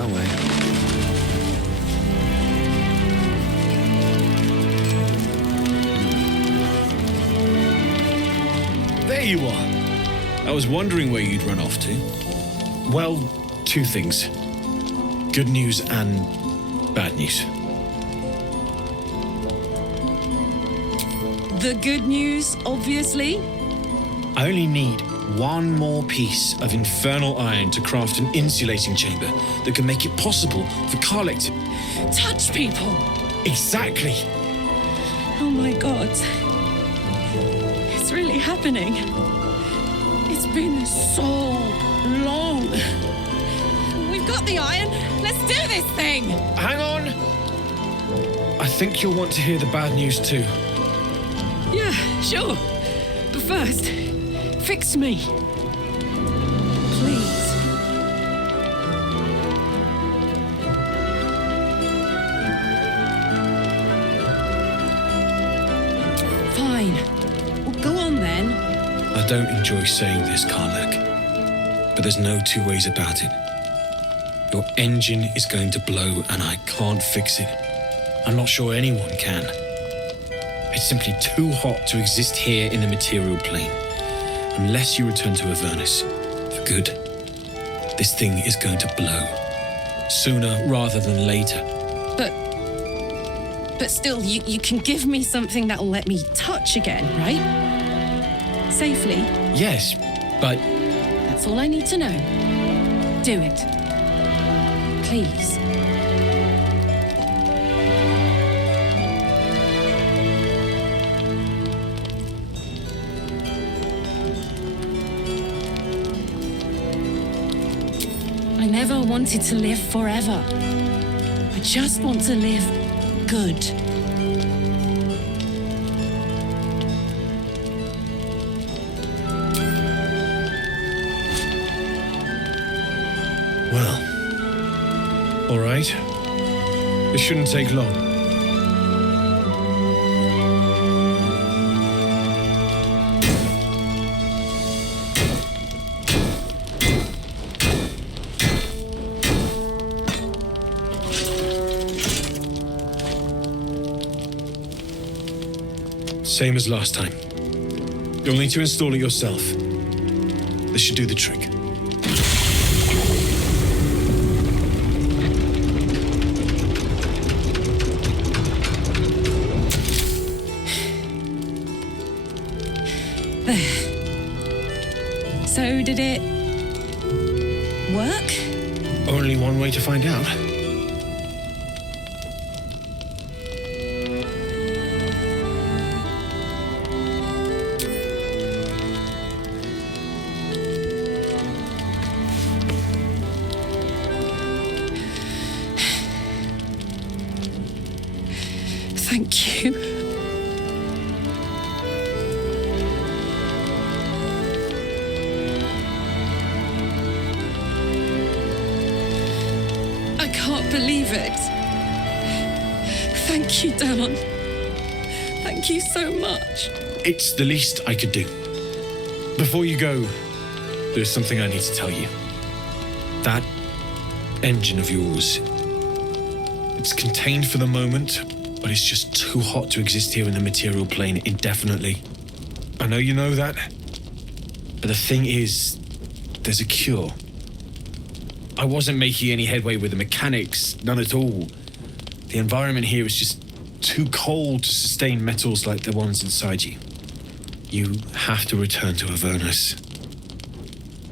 my way. There you are. I was wondering where you'd run off to. Well, two things. Good news and bad news. The good news, obviously. I only need one more piece of infernal iron to craft an insulating chamber that can make it possible for Karlek to... Touch people. Exactly. Oh my God. It's really happening. It's been so long. We've got the iron. Let's do this thing. Hang on. I think you'll want to hear the bad news too. Yeah, sure. But first, fix me. Please. Fine. Well, go on then. I don't enjoy saying this, Karlek, but there's no two ways about it. Your engine is going to blow and I can't fix it. I'm not sure anyone can. It's simply too hot to exist here in the material plane. Unless you return to Avernus for good, this thing is going to blow. Sooner rather than later. But still, you can give me something that'll let me touch again, right? Safely. Yes, but That's all I need to know. Do it. Please. I never wanted to live forever. I just want to live good. well, all right. This shouldn't take long. Same as last time. You'll need to install it yourself. This should do the trick. So did it work? Only one way to find out. Thank you. I can't believe it. Thank you, Damon. Thank you so much. It's the least I could do. Before you go, there's something I need to tell you. That engine of yours, it's contained for the moment, but it's just too hot to exist here in the material plane indefinitely. I know you know that, but the thing is, there's a cure. I wasn't making any headway with the mechanics, none at all. The environment here is just too cold to sustain metals like the ones inside you. You have to return to Avernus.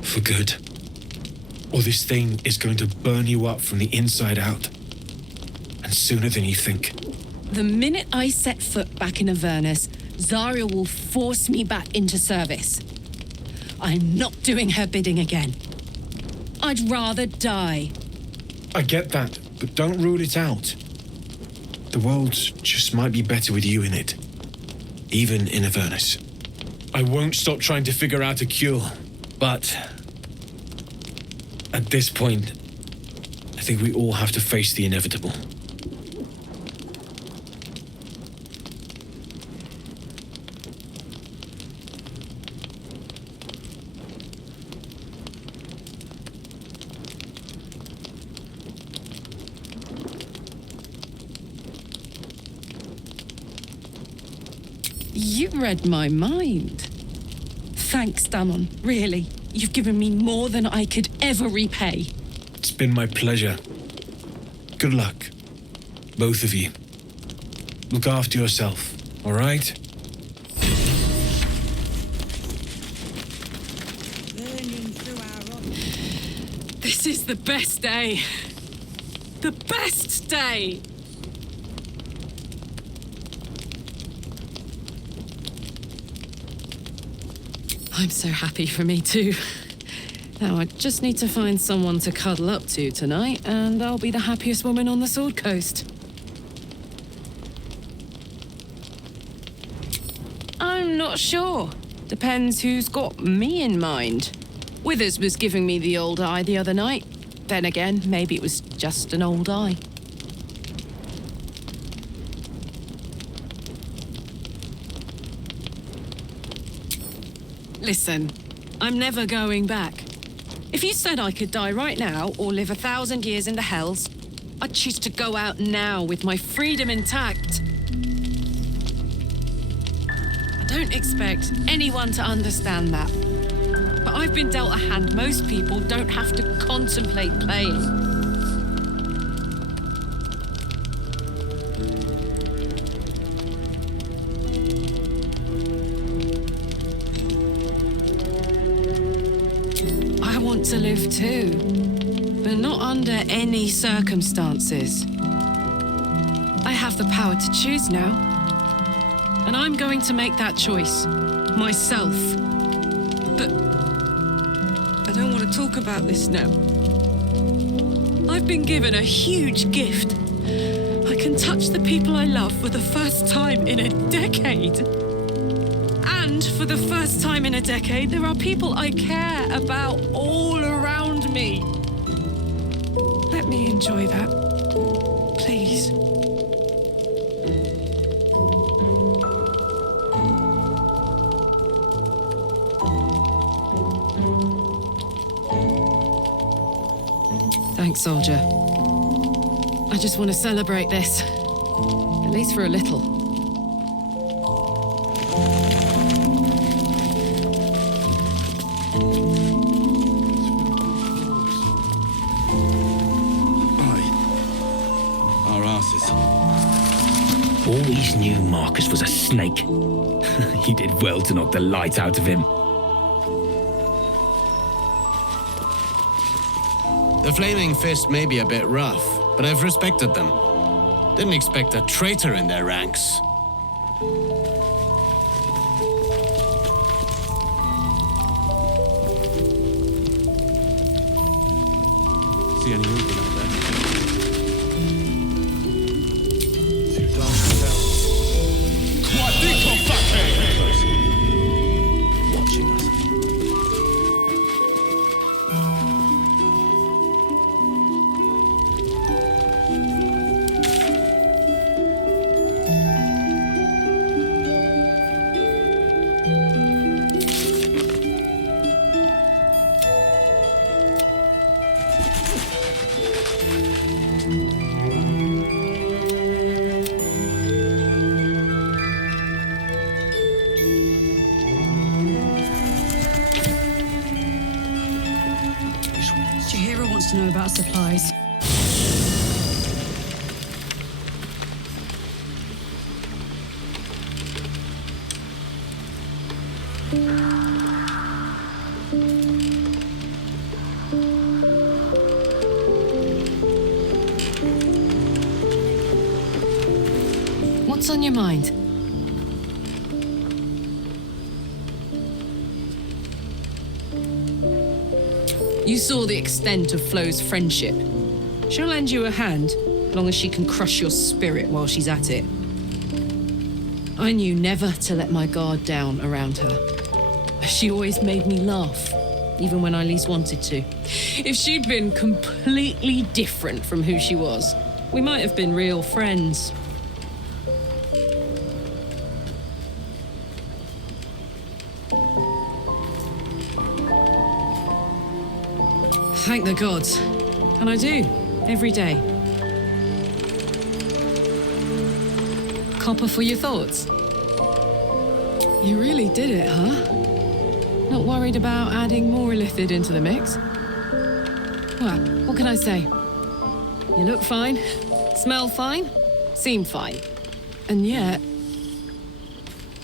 For good. Or this thing is going to burn you up from the inside out. And sooner than you think. The minute I set foot back in Avernus, Zarya will force me back into service. I'm not doing her bidding again. I'd rather die. I get that, but don't rule it out. The world just might be better with you in it. Even in Avernus. I won't stop trying to figure out a cure, but at this point, I think we all have to face the inevitable. You read my mind. Thanks, Damon. Really. You've given me more than I could ever repay. It's been my pleasure. Good luck, both of you. Look after yourself, all right? This is the best day. The best day! I'm so happy for me too. Now I just need to find someone to cuddle up to tonight, and I'll be the happiest woman on the Sword Coast. I'm not sure. Depends who's got me in mind. Withers was giving me the old eye the other night. Then again, maybe it was just an old eye. Listen, I'm never going back. If you said I could die right now or live 1,000 years in the Hells, I'd choose to go out now with my freedom intact. I don't expect anyone to understand that. But I've been dealt a hand most people don't have to contemplate playing. I want to live too, but not under any circumstances. I have the power to choose now, and I'm going to make that choice myself. But I don't want to talk about this now. I've been given a huge gift. I can touch the people I love for the first time in a decade. And for the first time in a decade, there are people I care about all around me. Let me enjoy that, please. Thanks, soldier. I just want to celebrate this, at least for a little. Always knew Marcus was a snake. He did well to knock the light out of him. The Flaming Fist may be a bit rough, but I've respected them. Didn't expect a traitor in their ranks. See any movement out there? Watching us. Chihiro wants to know about supplies. What's on your mind? You saw the extent of Flo's friendship. She'll lend you a hand, long as she can crush your spirit while she's at it. I knew never to let my guard down around her. She always made me laugh, even when I least wanted to. If she'd been completely different from who she was, we might have been real friends. Thank the gods. And I do, every day. Copper for your thoughts? You really did it, huh? Not worried about adding more illithid into the mix? Well, what can I say? You look fine, smell fine, seem fine. And yet,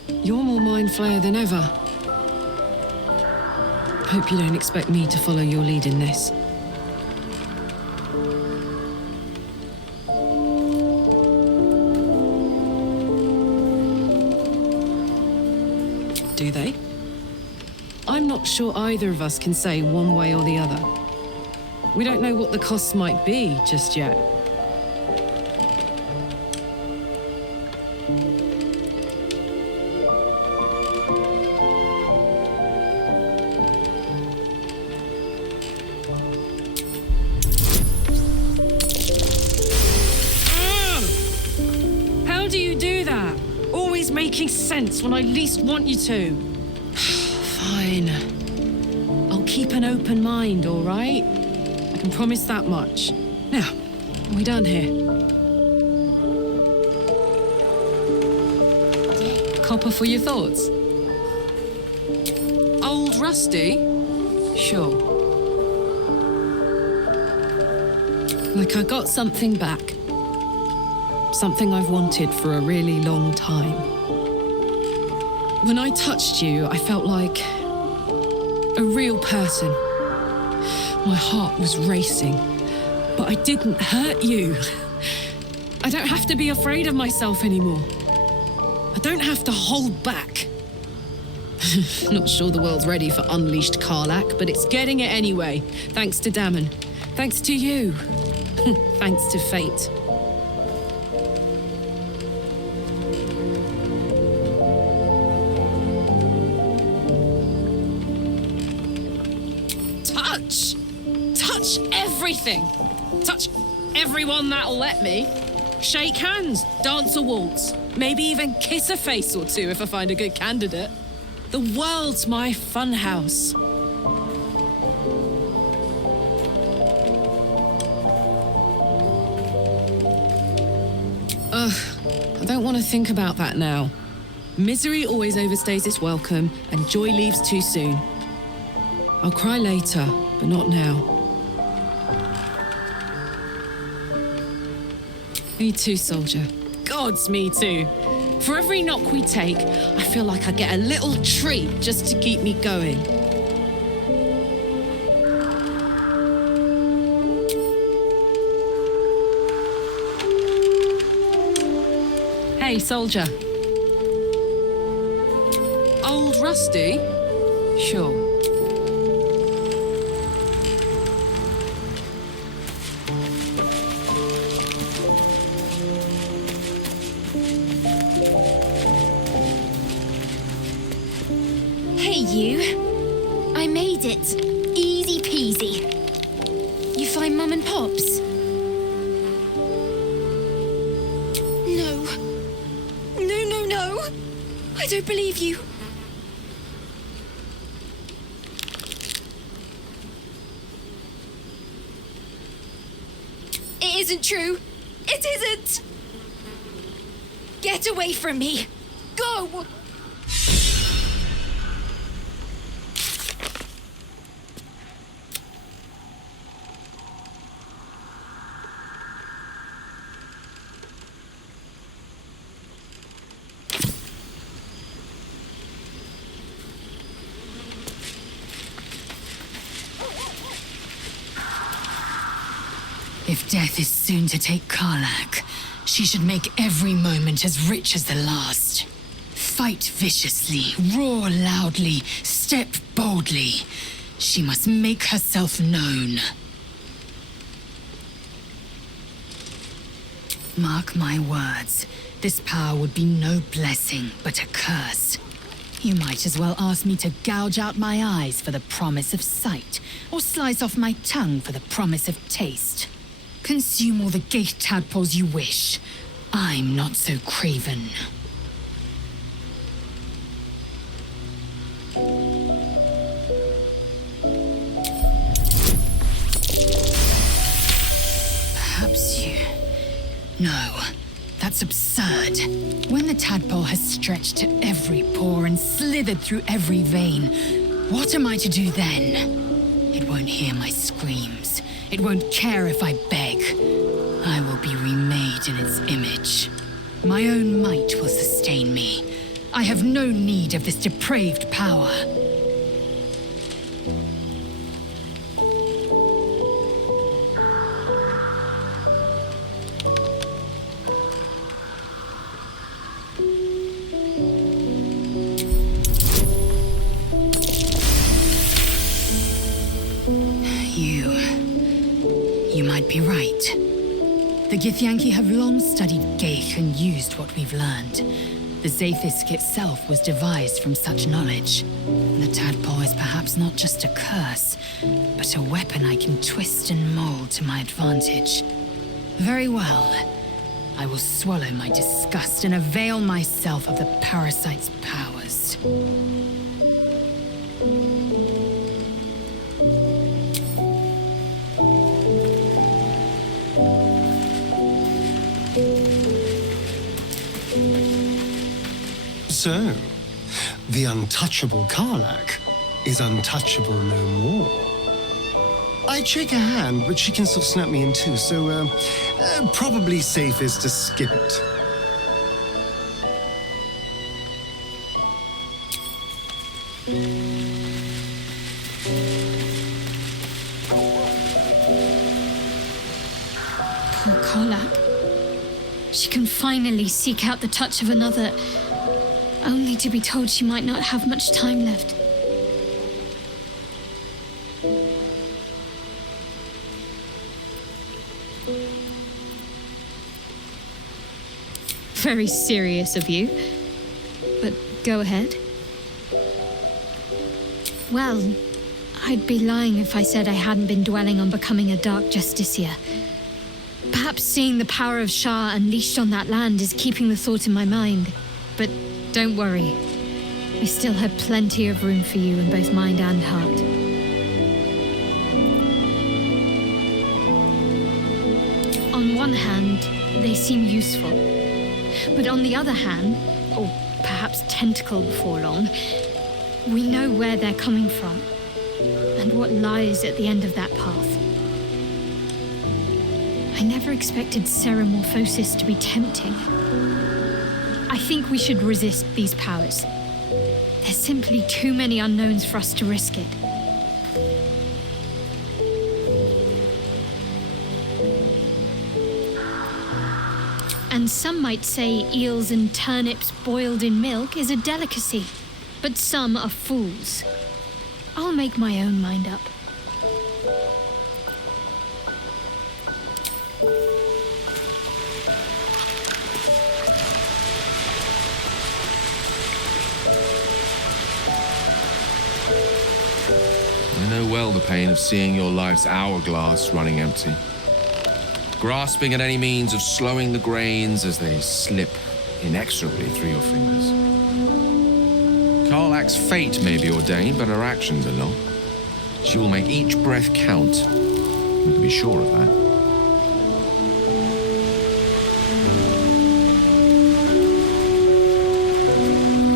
you're more mind flayer than ever. Hope you don't expect me to follow your lead in this. Do they? I'm not sure either of us can say one way or the other. We don't know what the costs might be just yet. How do you do that? Always making sense when I least want you to. Fine. I'll keep an open mind, all right? I can promise that much. Now, are we done here? Copper for your thoughts? Old Rusty? Sure. Like I got something back. Something I've wanted for a really long time. When I touched you, I felt like a real person. My heart was racing, but I didn't hurt you. I don't have to be afraid of myself anymore. I don't have to hold back. Not sure the world's ready for unleashed Karlach, but it's getting it anyway. Thanks to Dammon. Thanks to you. Thanks to fate. Touch! Touch everything! Touch everyone that'll let me. Shake hands, dance a waltz, maybe even kiss a face or two if I find a good candidate. The world's my funhouse. I don't want to think about that now. Misery always overstays its welcome, and joy leaves too soon. I'll cry later, but not now. Me too, soldier. Gods, me too. For every knock we take, I feel like I get a little treat just to keep me going. Hey, soldier. Old Rusty? Sure. Hey, you. I made it. Easy peasy. You find Mum and Pops? No. No. I don't believe you. It isn't true. It isn't. Get away from me. Go! If death is soon to take Karlach, she should make every moment as rich as the last. Fight viciously, roar loudly, step boldly. She must make herself known. Mark my words, this power would be no blessing, but a curse. You might as well ask me to gouge out my eyes for the promise of sight, or slice off my tongue for the promise of taste. Consume all the gate tadpoles you wish. I'm not so craven. Perhaps you... No. That That's absurd. When the tadpole has stretched to every pore and slithered through every vein, what am I to do then? It won't hear my screams. It won't care if I beg. I will be remade in its image. My own might will sustain me. I have no need of this depraved power. You might be right. The Githyanki have long studied Geich and used what we've learned. The Zafisk itself was devised from such knowledge. The tadpole is perhaps not just a curse, but a weapon I can twist and mold to my advantage. Very well. I will swallow my disgust and avail myself of the parasite's powers. So, the untouchable Karlak is untouchable no more. I'd shake her hand, but she can still snap me in two, so probably safest to skip it. Poor Karlak. She can finally seek out the touch of another, only to be told she might not have much time left. Very serious of you, but go ahead. Well, I'd be lying if I said I hadn't been dwelling on becoming a Dark Justiciar. Perhaps seeing the power of Shah unleashed on that land is keeping the thought in my mind, but don't worry. We still have plenty of room for you in both mind and heart. On one hand, they seem useful. But on the other hand, or perhaps tentacle before long, we know where they're coming from and what lies at the end of that path. I never expected Ceramorphosis to be tempting. I think we should resist these powers. There's simply too many unknowns for us to risk it. And some might say eels and turnips boiled in milk is a delicacy, but some are fools. I'll make my own mind up. I know well the pain of seeing your life's hourglass running empty. Grasping at any means of slowing the grains as they slip inexorably through your fingers. Karlak's fate may be ordained, but her actions are not. She will make each breath count. You can be sure of that.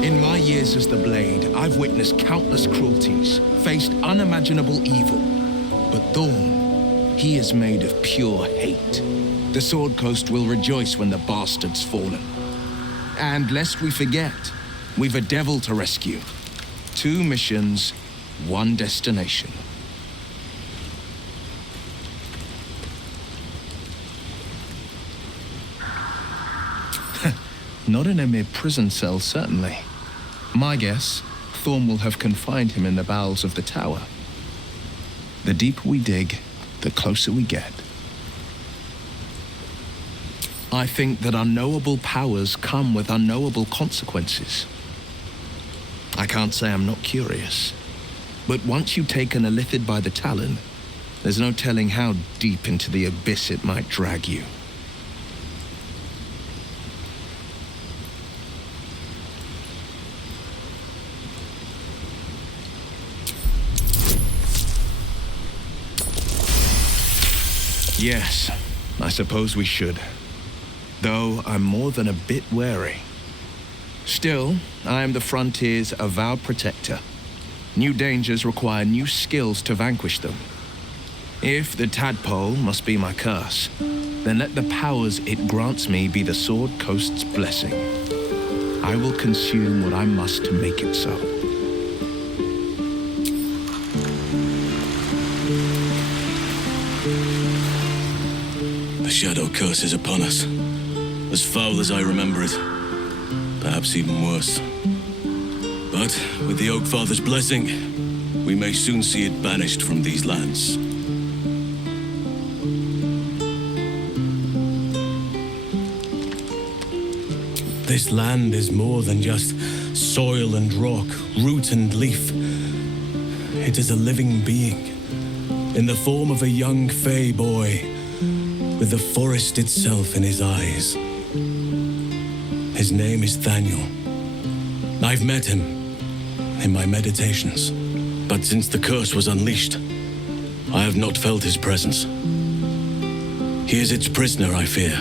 In my years as the Blade, I've witnessed countless cruelties, faced unimaginable evil. But Thorn, he is made of pure hate. The Sword Coast will rejoice when the bastard's fallen. And lest we forget, we've a devil to rescue. 2 missions, 1 destination. Not in a mere prison cell, certainly. My guess, Thorn will have confined him in the bowels of the tower. The deeper we dig, the closer we get. I think that unknowable powers come with unknowable consequences. I can't say I'm not curious, but once you take an illithid by the talon, there's no telling how deep into the abyss it might drag you. Yes, I suppose we should. though I'm more than a bit wary. Still, I am the frontier's avowed protector. New dangers require new skills to vanquish them. If the tadpole must be my curse, then let the powers it grants me be the Sword Coast's blessing. I will consume what I must to make it so. The Shadow Curse is upon us. As foul as I remember it. Perhaps even worse. But with the Oak Father's blessing, we may soon see it banished from these lands. This land is more than just soil and rock, root and leaf. It is a living being, in the form of a young Fey boy, with the forest itself in his eyes. His name is Thaniel. I've met him in my meditations, but since the curse was unleashed, I have not felt his presence. He is its prisoner, I fear.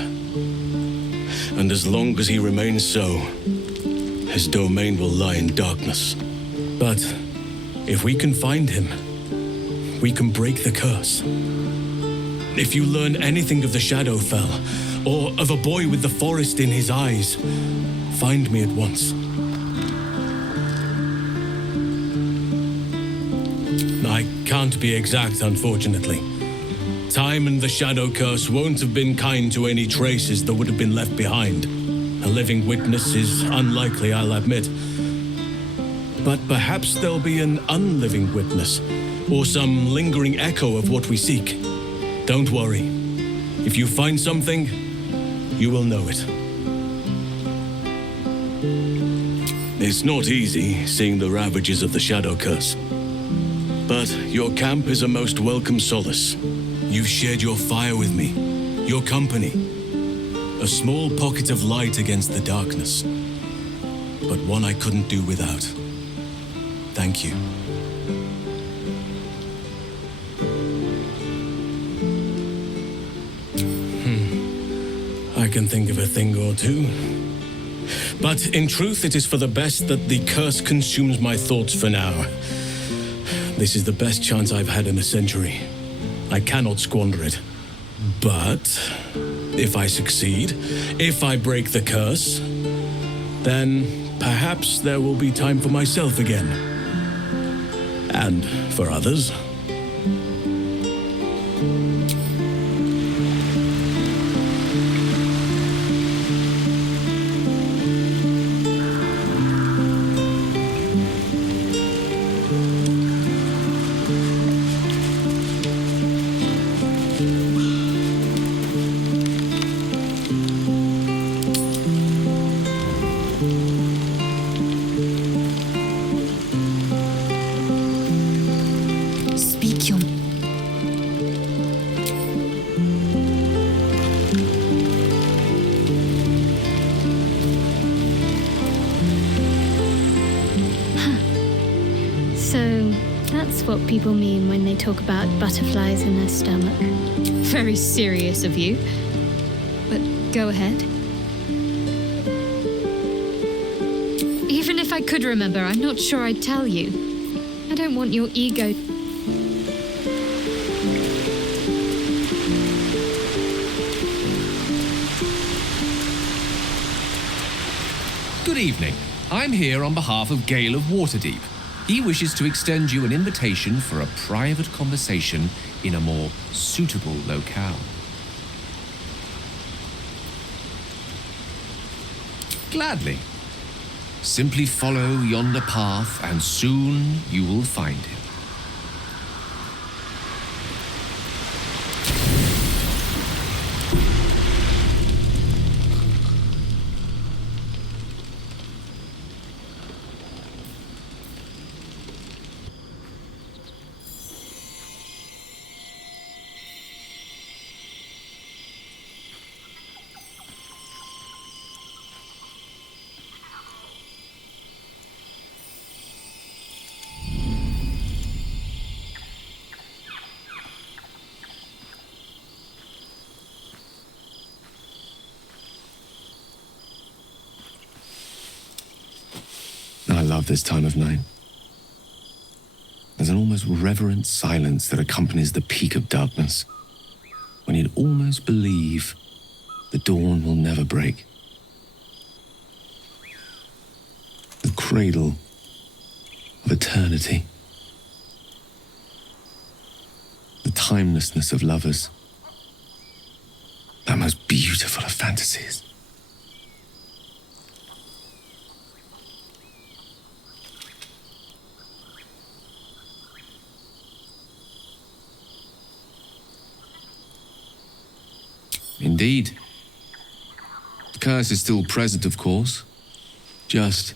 And as long as he remains so, his domain will lie in darkness. But if we can find him, we can break the curse. If you learn anything of the Shadowfell, or of a boy with the forest in his eyes, find me at once. I can't be exact, unfortunately. Time and the Shadow Curse won't have been kind to any traces that would have been left behind. A living witness is unlikely, I'll admit. But perhaps there'll be an unliving witness, or some lingering echo of what we seek. Don't worry. If you find something, you will know it. It's not easy seeing the ravages of the Shadow Curse. But your camp is a most welcome solace. You've shared your fire with me, your company. A small pocket of light against the darkness. But one I couldn't do without. Thank you. I can think of a thing or two. But in truth, it is for the best that the curse consumes my thoughts for now. This is the best chance I've had in a century. I cannot squander it. But if I succeed, if I break the curse, then perhaps there will be time for myself again. And for others. What people mean when they talk about butterflies in their stomach. Very serious of you. But go ahead. Even if I could remember, I'm not sure I'd tell you. I don't want your ego. Good evening. I'm here on behalf of Gale of Waterdeep. He wishes to extend you an invitation for a private conversation in a more suitable locale. Gladly. Simply follow yonder path and soon you will find him. love this time of night. There's an almost reverent silence that accompanies the peak of darkness, when you'd almost believe the dawn will never break. The cradle of eternity. The timelessness of lovers. That most beautiful of fantasies. Indeed. The curse is still present, of course. Just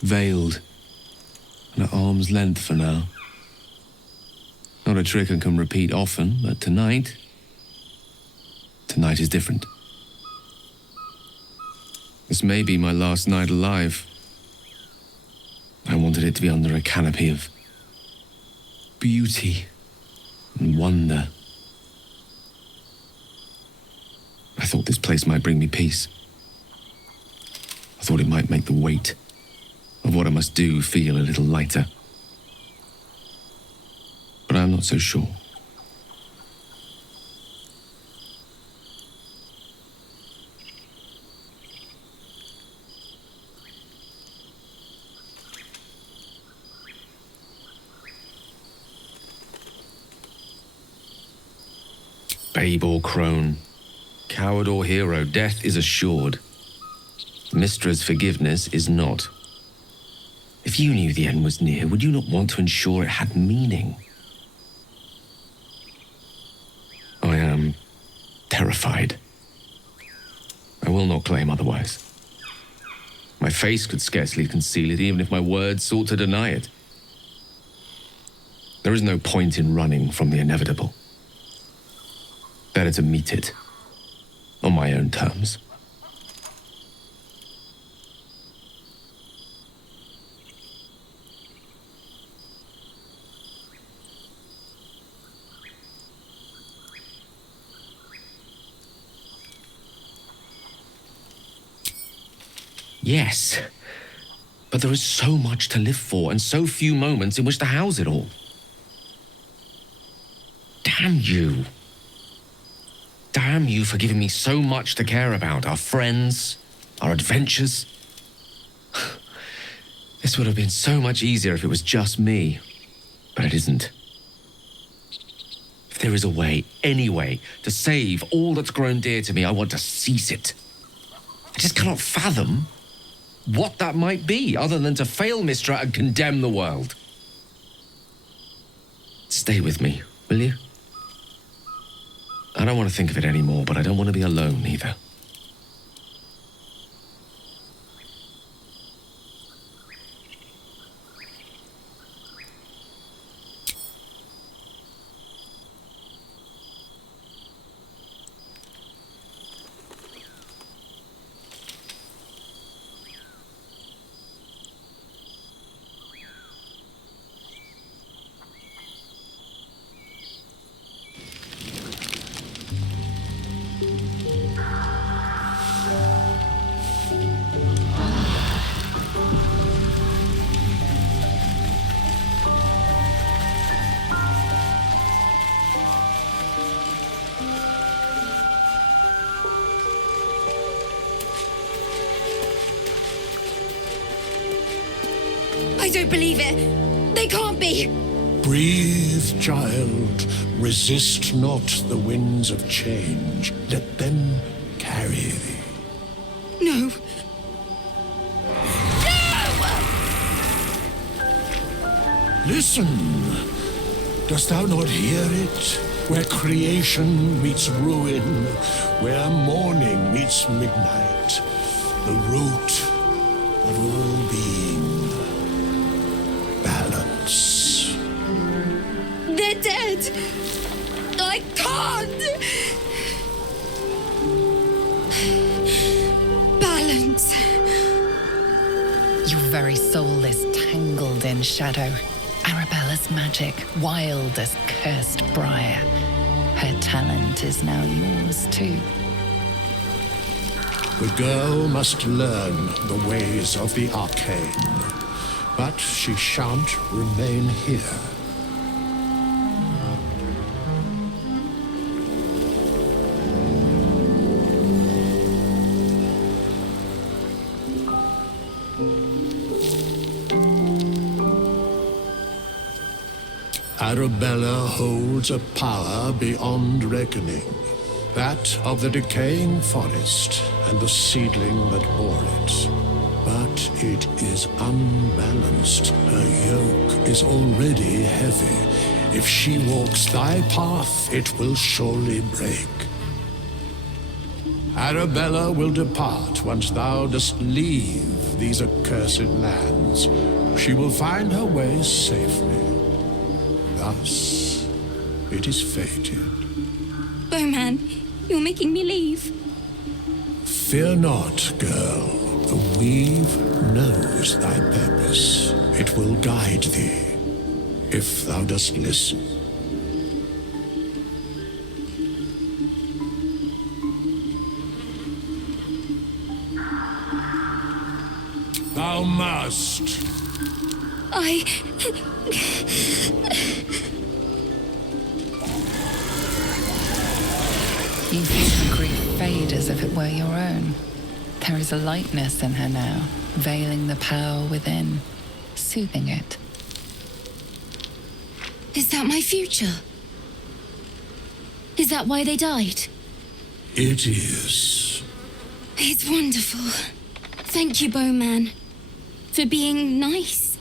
veiled and at arm's length for now. Not a trick I can repeat often, but tonight is different. This may be my last night alive. I wanted it to be under a canopy of beauty and wonder. I thought this place might bring me peace. I thought it might make the weight of what I must do feel a little lighter. But I'm not so sure. Babe or crone, coward or hero, death is assured. Mistra's forgiveness is not. If you knew the end was near, would you not want to ensure it had meaning? I am terrified. I will not claim otherwise. My face could scarcely conceal it, even if my words sought to deny it. There is no point in running from the inevitable. Better to meet it on my own terms. Yes, but there is so much to live for and so few moments in which to house it all. Damn you. Damn you for giving me so much to care about. Our friends, our adventures. This would have been so much easier if it was just me, but it isn't. If there is a way, any way, to save all that's grown dear to me, I want to seize it. I just cannot fathom what that might be, other than to fail Mistra and condemn the world. Stay with me, will you? I don't want to think of it anymore, but I don't want to be alone either. I don't believe it. They can't be. Breathe, child. Resist not the winds of change. Let them carry thee. No. Listen. Dost thou not hear it? Where creation meets ruin, where morning meets midnight, the root of all being. Balance. They're dead. I can't. Balance. Your very soul is tangled in shadow. Arabella's magic, wild as cursed briar. Her talent is now yours too. The girl must learn the ways of the arcane. But she shan't remain here. Arabella holds a power beyond reckoning, that of the decaying forest and the seedling that bore it. But it is unbalanced. Her yoke is already heavy. If she walks thy path, it will surely break. Arabella will depart once thou dost leave these accursed lands. She will find her way safely. Thus, it is fated. Bowman, you're making me leave. Fear not, girl. The weave knows thy purpose. It will guide thee, if thou dost listen. Thou must. You feel her grief fade as if it were your own. There is a lightness in her now, veiling the power within, soothing it. Is that my future? Is that why they died? It is. It's wonderful. Thank you, Bowman, for being nice.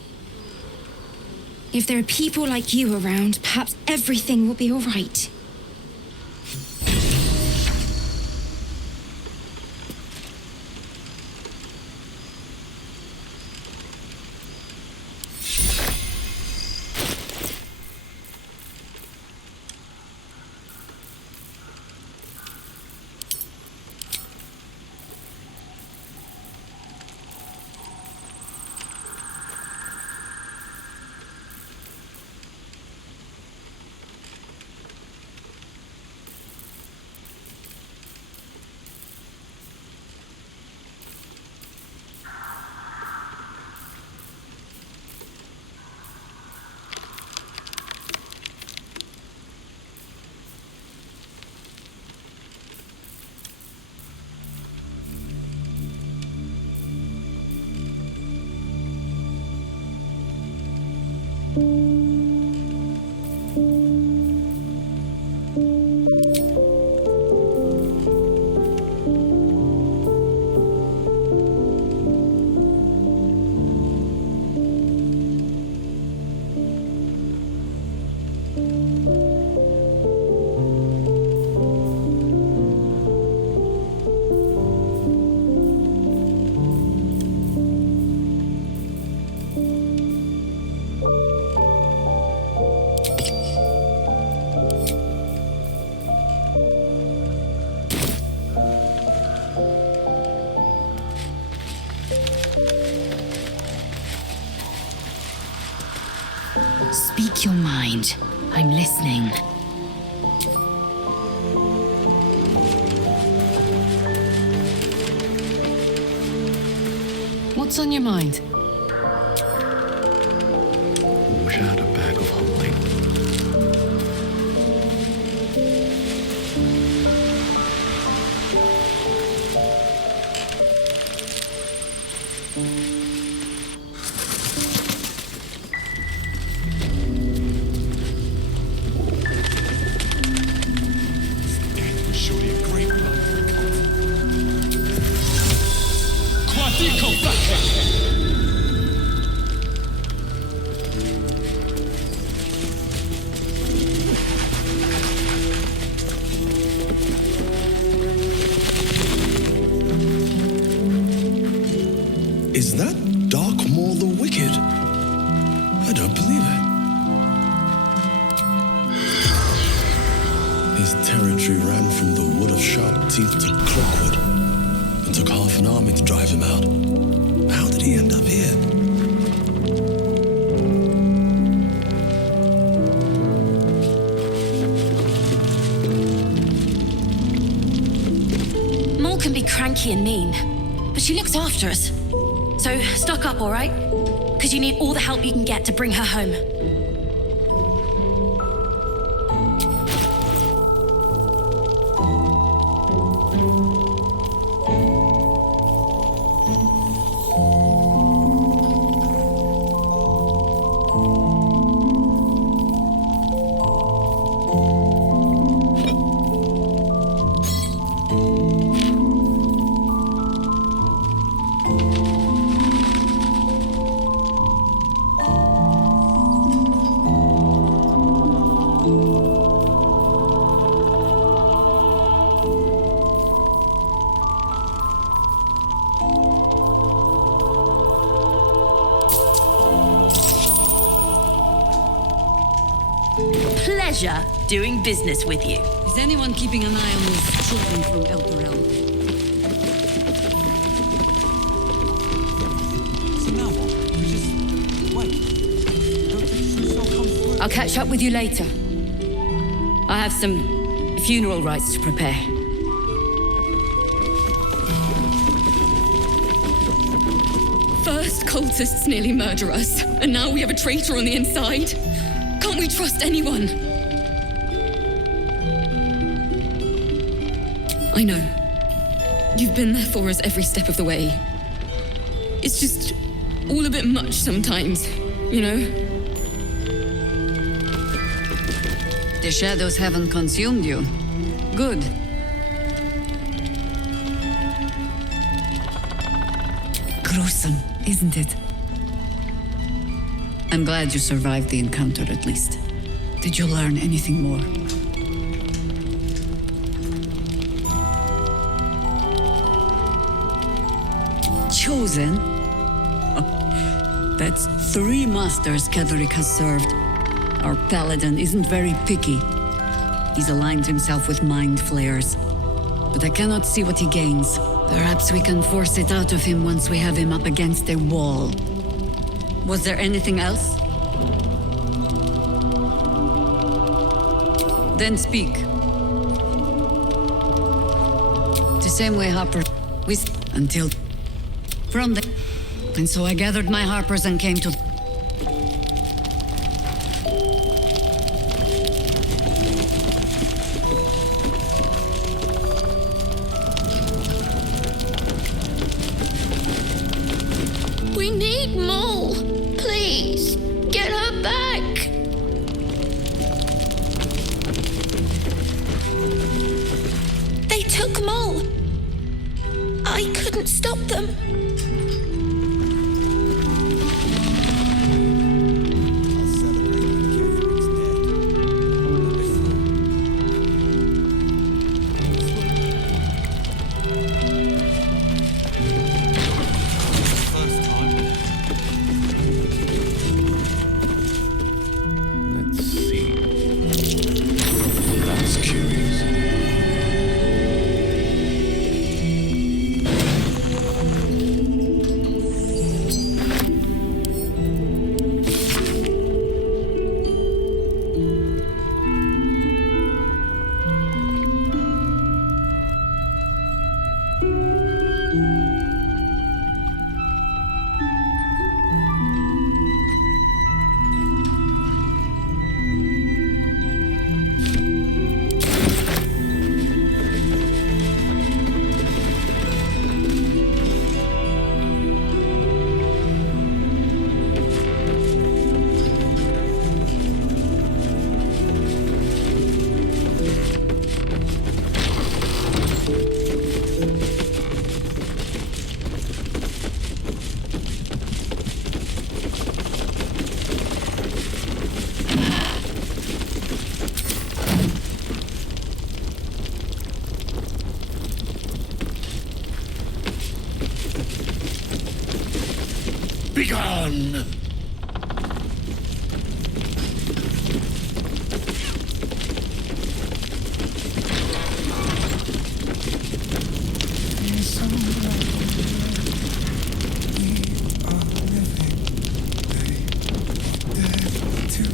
If there are people like you around, perhaps everything will be all right. Speak your mind. I'm listening. What's on your mind? Wash out a bag of holding. Surely a great blow for a comfort. Is that Darkmoor the Wicked? I don't believe it. His territory ran from the Wood of Sharp Teeth to Clockwood. It took half an army to drive him out. How did he end up here? Mole can be cranky and mean, but she looks after us. So, stock up, all right? because you need all the help you can get to bring her home. Pleasure doing business with you. Is anyone keeping an eye on those children from El Perel? So now what? We just wait. Don't think she'll come through. I'll catch up with you later. I have some funeral rites to prepare. First, cultists nearly murder us, and now we have a traitor on the inside. Can't we trust anyone? I know. You've been there for us every step of the way. It's just all a bit much sometimes, you know? The shadows haven't consumed you. Good. Gruesome, isn't it? I'm glad you survived the encounter, at least. Did you learn anything more? Chosen? Oh, that's 3 masters Kedrick has served. Our paladin isn't very picky. He's aligned himself with mind flayers. But I cannot see what he gains. Perhaps we can force it out of him once we have him up against a wall. Was there anything else? Then speak. The same way Harper... until... From the... And so I gathered my Harpers and came to... We need Mole. Please, get her back. They took Mole. I couldn't stop them. Begone!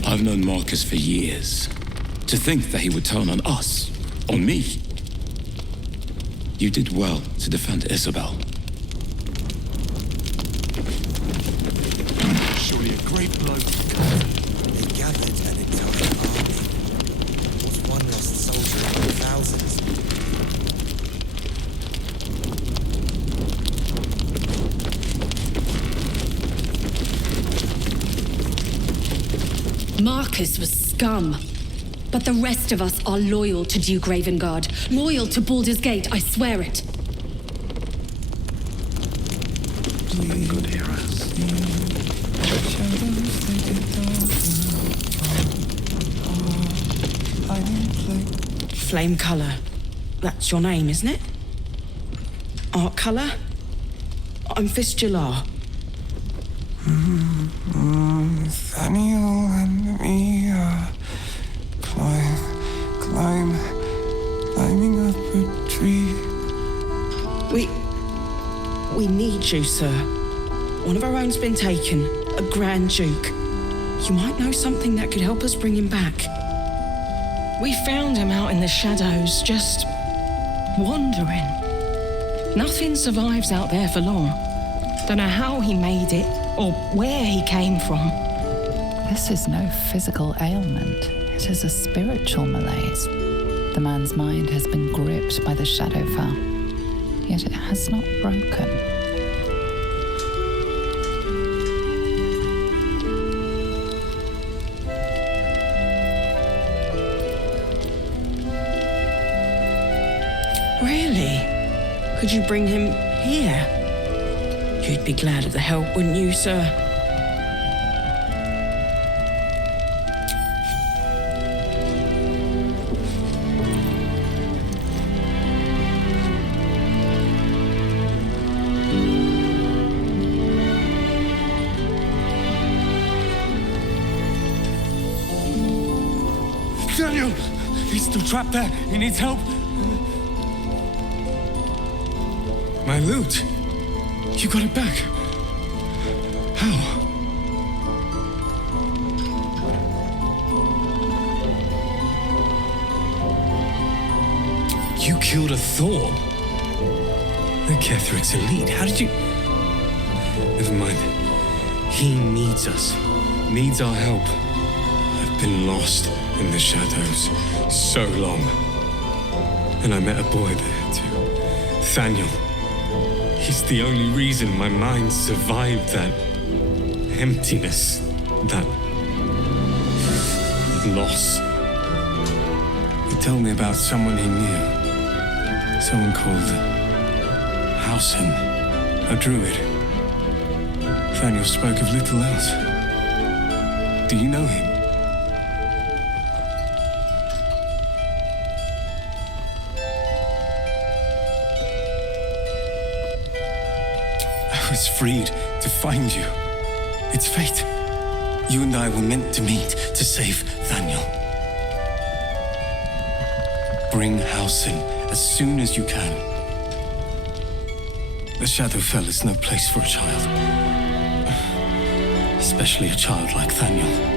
I've known Marcus for years. To think that he would turn on us, on me. You did well to defend Isabel. great blow. They gathered an entire army. Was one lost soldier among thousands? Marcus was scum. But the rest of us are loyal to Duke Ravengard. Loyal to Baldur's Gate, I swear it. Something good here, Flame colour. That's your name, isn't it? Art colour? I'm Fistula. Nathaniel and me climbing up a tree. We need you, sir. One of our own's been taken, a Grand Duke. You might know something that could help us bring him back. We found him out in the shadows, just wandering. Nothing survives out there for long. Don't know how he made it, or where he came from. This is no physical ailment. It is a spiritual malaise. The man's mind has been gripped by the Shadowfell, yet it has not broken. Really? Could you bring him here? You'd be glad of the help, wouldn't you, sir? Daniel! He's still trapped there. He needs help. My loot. You got it back. How? You killed a Thor. The Ketheric's elite. How did you... Never mind. He needs us. Needs our help. I've been lost in the shadows so long. And I met a boy there too. Nathaniel. He's the only reason my mind survived that emptiness, that loss. He told me about someone he knew. Someone called Halsin, a druid. Nathaniel spoke of little else. Do you know him? I was freed to find you. It's fate. You and I were meant to meet to save Nathaniel. Bring Halsin as soon as you can. The Shadowfell is no place for a child. Especially a child like Nathaniel.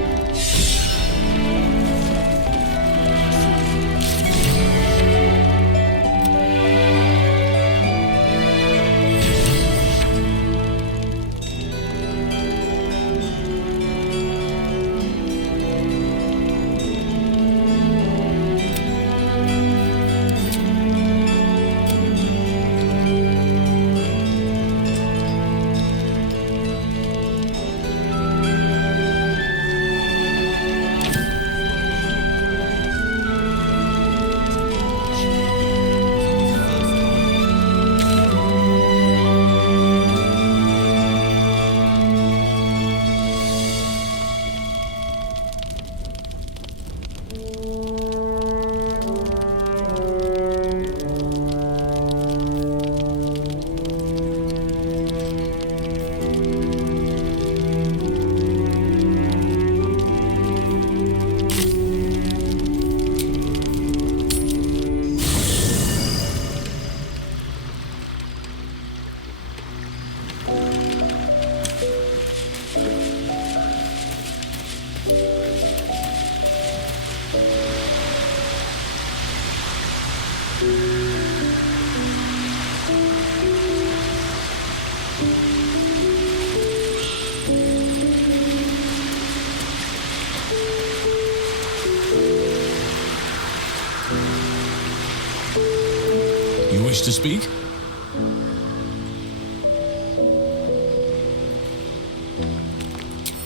You wish to speak?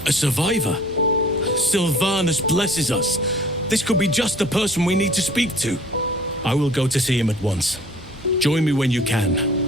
A survivor? Sylvanus blesses us. This could be just the person we need to speak to. I will go to see him at once. Join me when you can.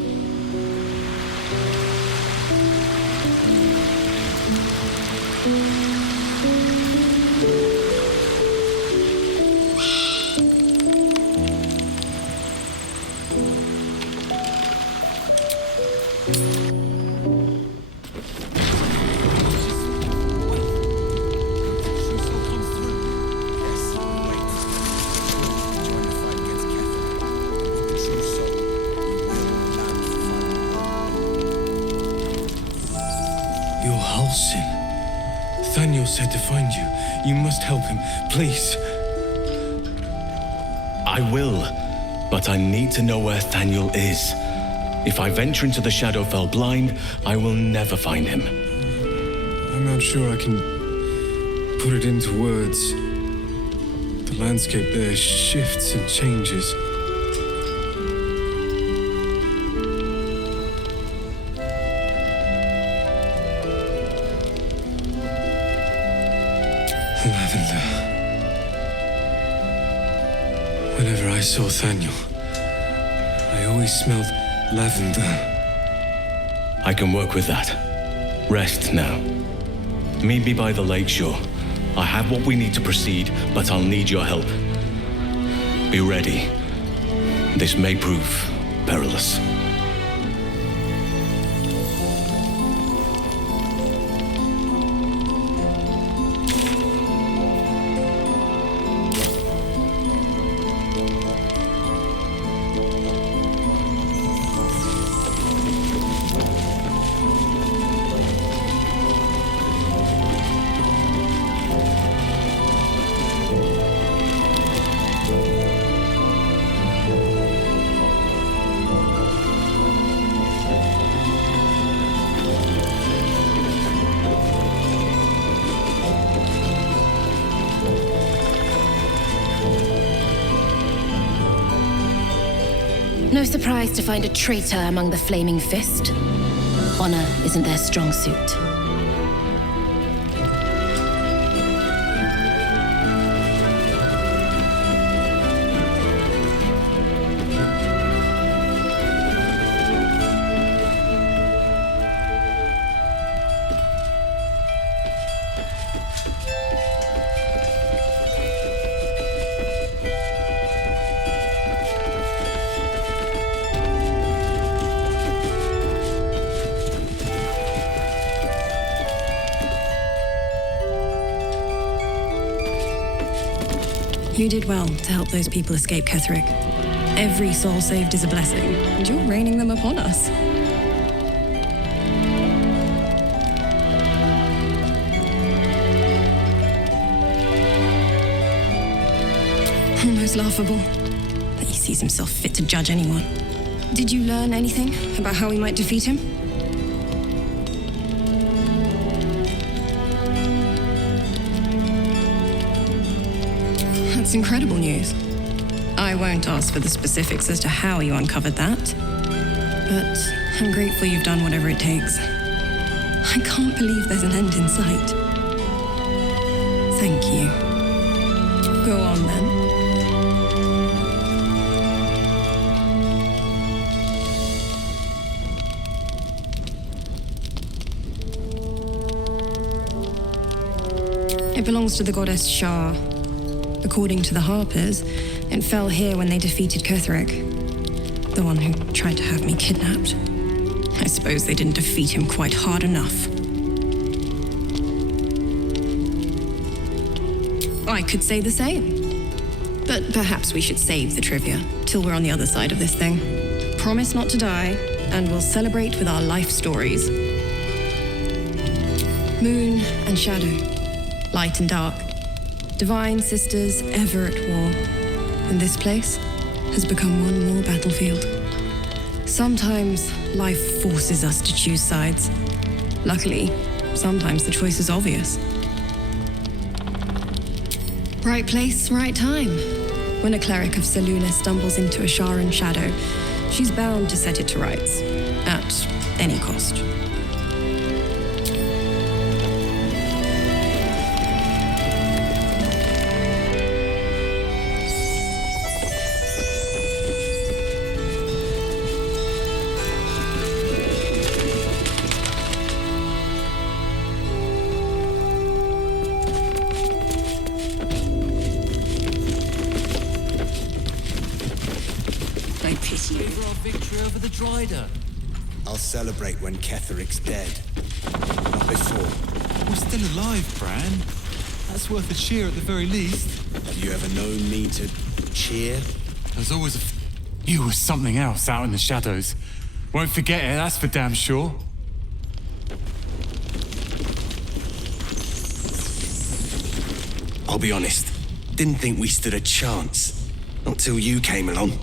You're Halsin. Thaniel said to find you. You must help him, please. I will, but I need to know where Thaniel is. If I venture into the Shadowfell blind, I will never find him. I'm not sure I can put it into words. The landscape there shifts and changes. Lavender. Whenever I saw Thaniel, I always smelled lavender. I can work with that. Rest now. Meet me by the lakeshore. I have what we need to proceed, but I'll need your help. Be ready. This may prove perilous. No surprise to find a traitor among the Flaming Fist. Honor isn't their strong suit. You did well to help those people escape Ketheric. Every soul saved is a blessing, and you're raining them upon us. Almost laughable that he sees himself fit to judge anyone. Did you learn anything about how we might defeat him? That's incredible news. I won't ask for the specifics as to how you uncovered that, but I'm grateful you've done whatever it takes. I can't believe there's an end in sight. Thank you. Go on then. It belongs to the goddess Shah. According to the Harpers, it fell here when they defeated Ketheric, the one who tried to have me kidnapped. I suppose they didn't defeat him quite hard enough. I could say the same. But perhaps we should save the trivia till we're on the other side of this thing. Promise not to die, and we'll celebrate with our life stories. Moon and shadow, light and dark. Divine sisters ever at war, and this place has become one more battlefield. Sometimes life forces us to choose sides. Luckily, sometimes the choice is obvious. Right place, right time. When a cleric of Selûne stumbles into a Sharan shadow, She's bound to set it to rights, at any cost. I pity you. Give her our victory over the Drider. I'll celebrate when Ketheric's dead. Not before. We're still alive, Bran. That's worth a cheer at the very least. Have you ever known me to cheer? There's always You were something else out in the shadows. Won't forget it, that's for damn sure. I'll be honest. Didn't think we stood a chance. Not till you came along.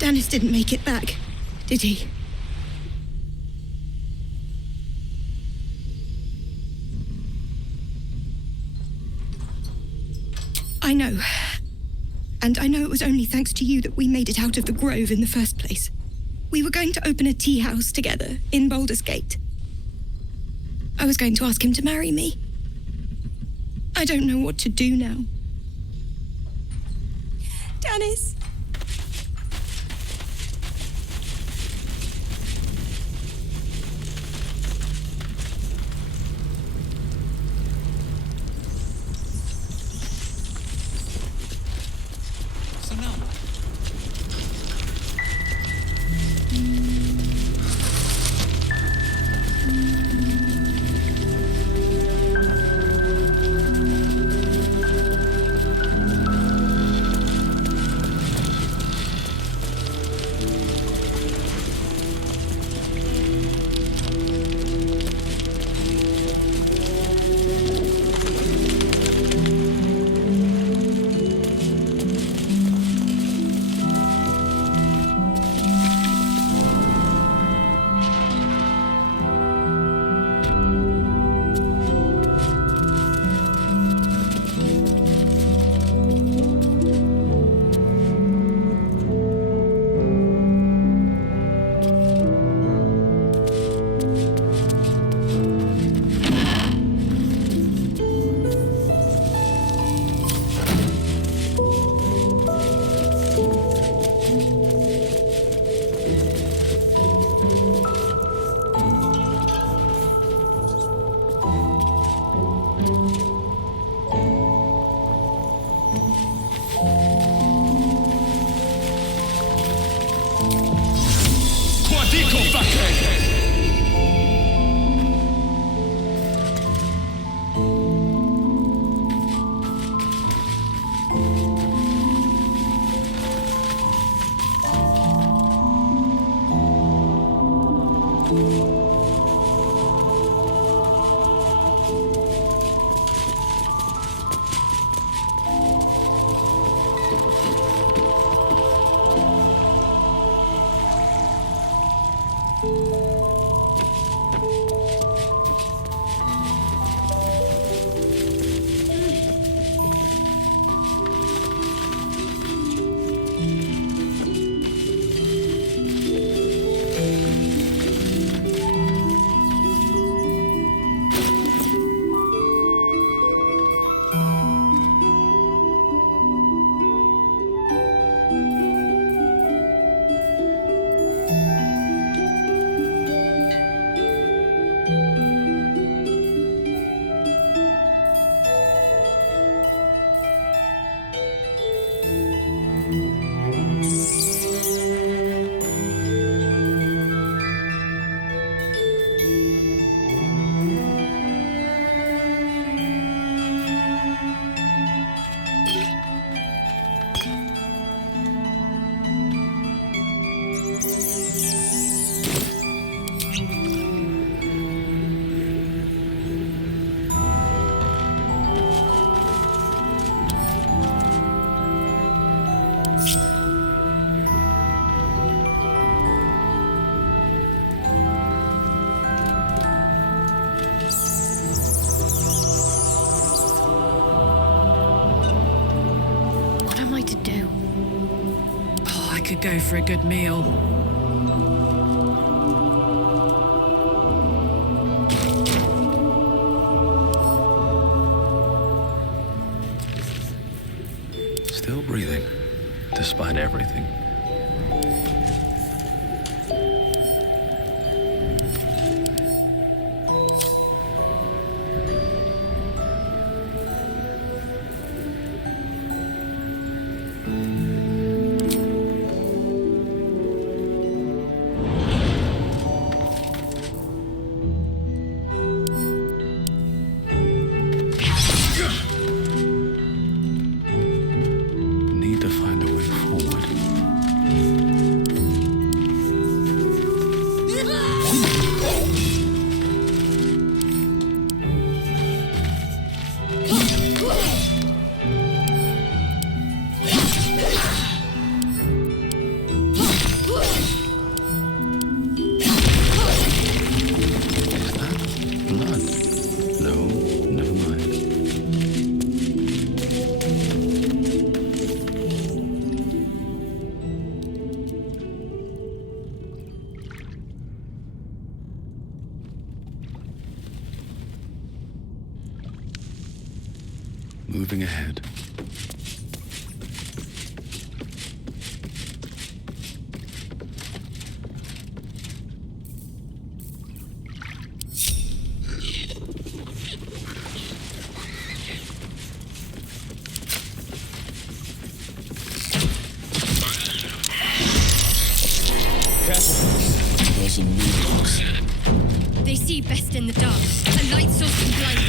Dennis didn't make it back, did he? I know. And I know it was only thanks to you that we made it out of the grove in the first place. We were going to open a tea house together in Baldur's Gate. I was going to ask him to marry me. I don't know what to do now. Dennis! go for a good meal. Still breathing, despite everything. Need to find a way forward. Blood? No, never mind. Moving ahead. Those are moonwalks. They see best in the dark. A light source can blind them.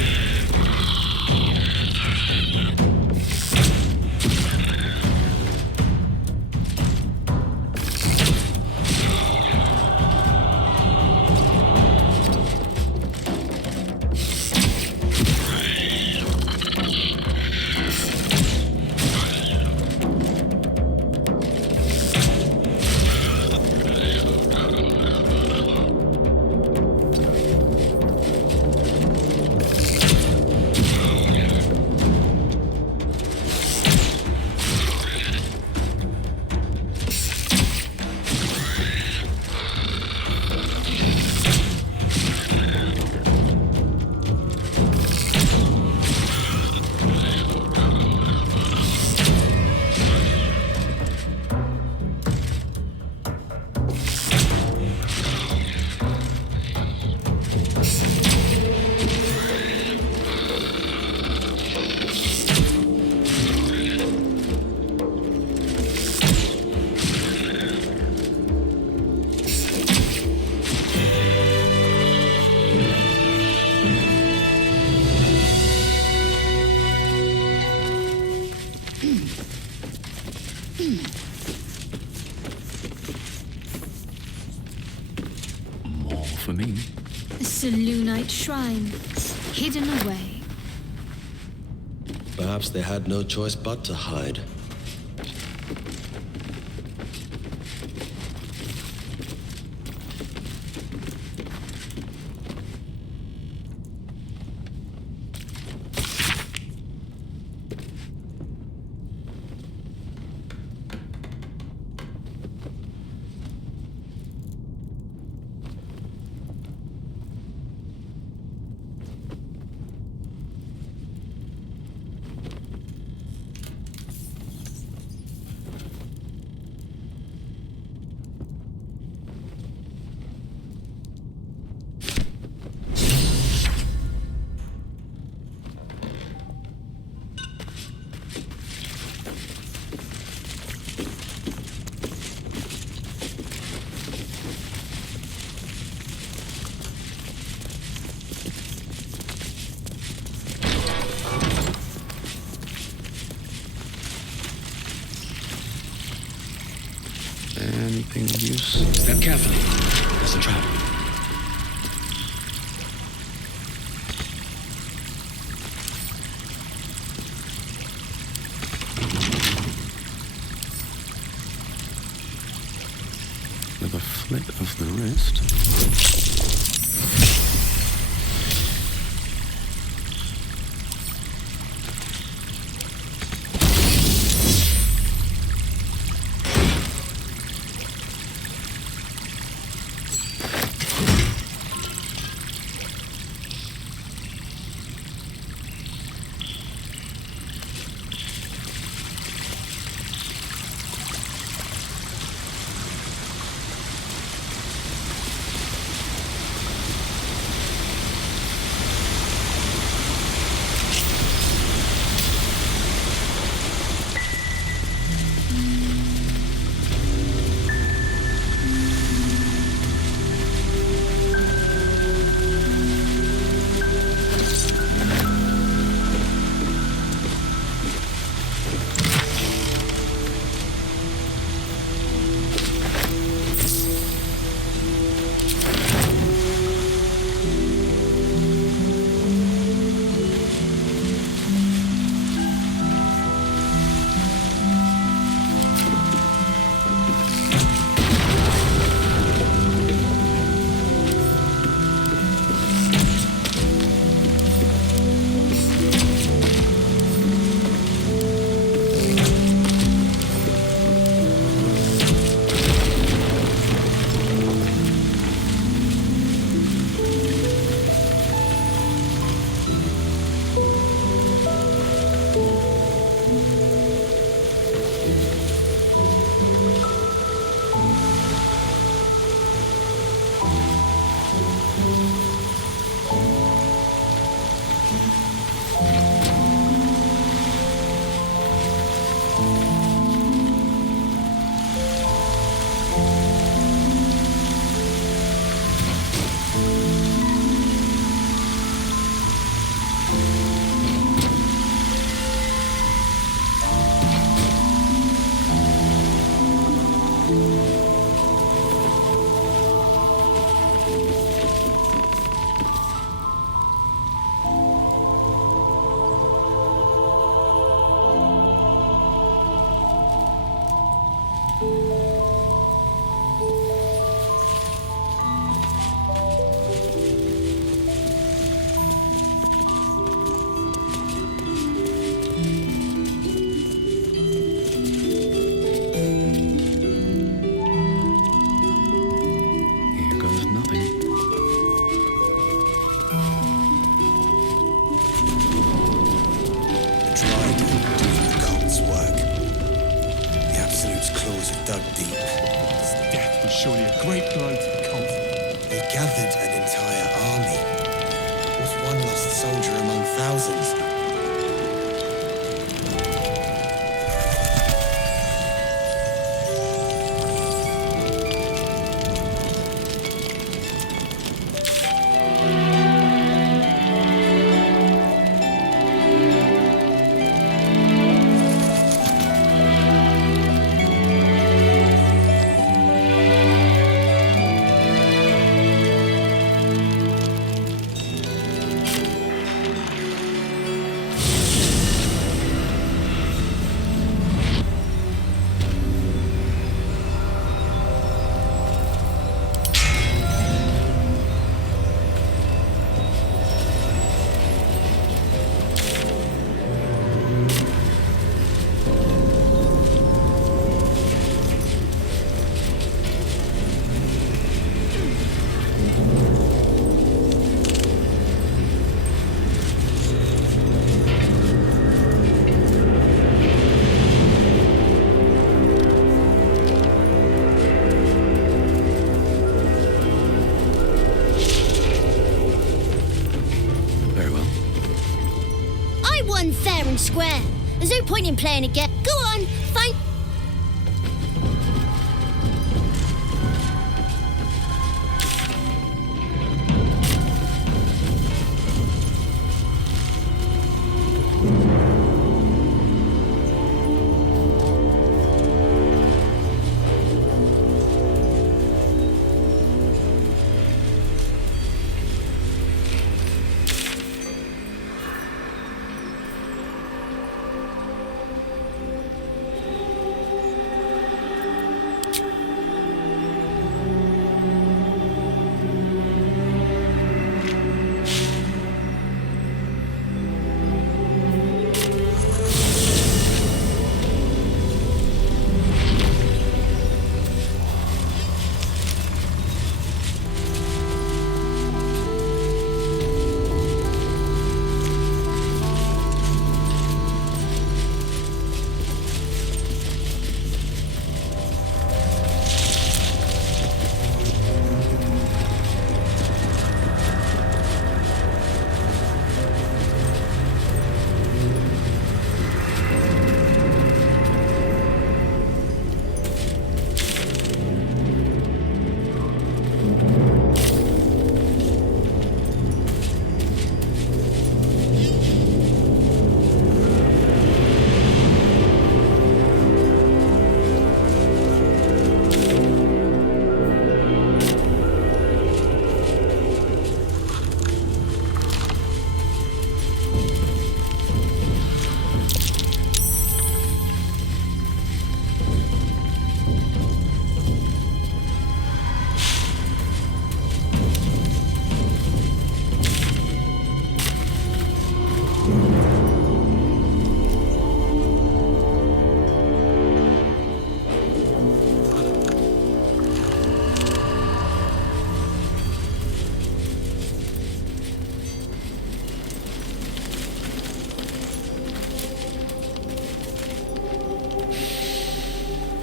More for me. A Selûnite shrine, hidden away. Perhaps they had no choice but to hide. Anything of use? Step carefully. There's a trap. With a flick of the wrist. surely a great blow to the cult. They gathered an entire army. What's one lost soldier among thousands? Fair and square. There's no point in playing again. Go on, find...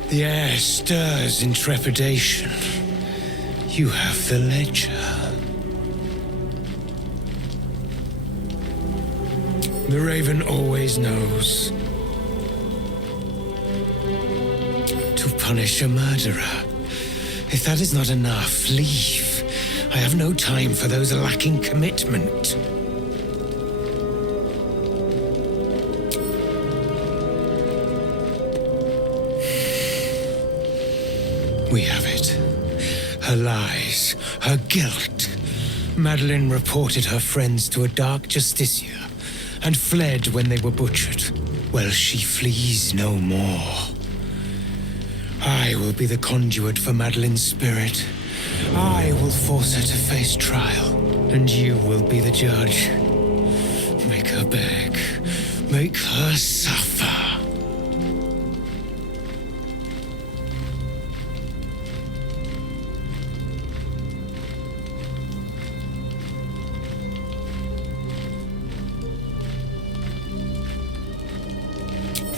The air stirs in trepidation. You have the ledger. The Raven always knows. To punish a murderer. If that is not enough, leave. I have no time for those lacking commitment. We have it. Her lies, her guilt. Madeline reported her friends to a dark justiciar and fled when they were butchered. Well, she flees no more. I will be the conduit for Madeline's spirit. I will force her to face trial, and you will be the judge. Make her beg. Make her suffer.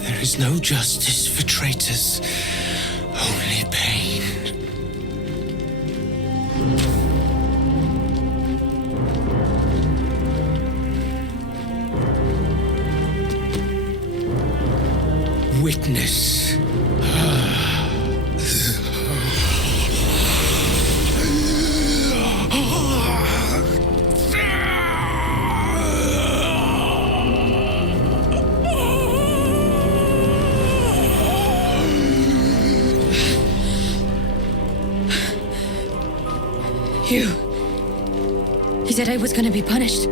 There is no justice for traitors, only pain. witness. He said I was going to be punished.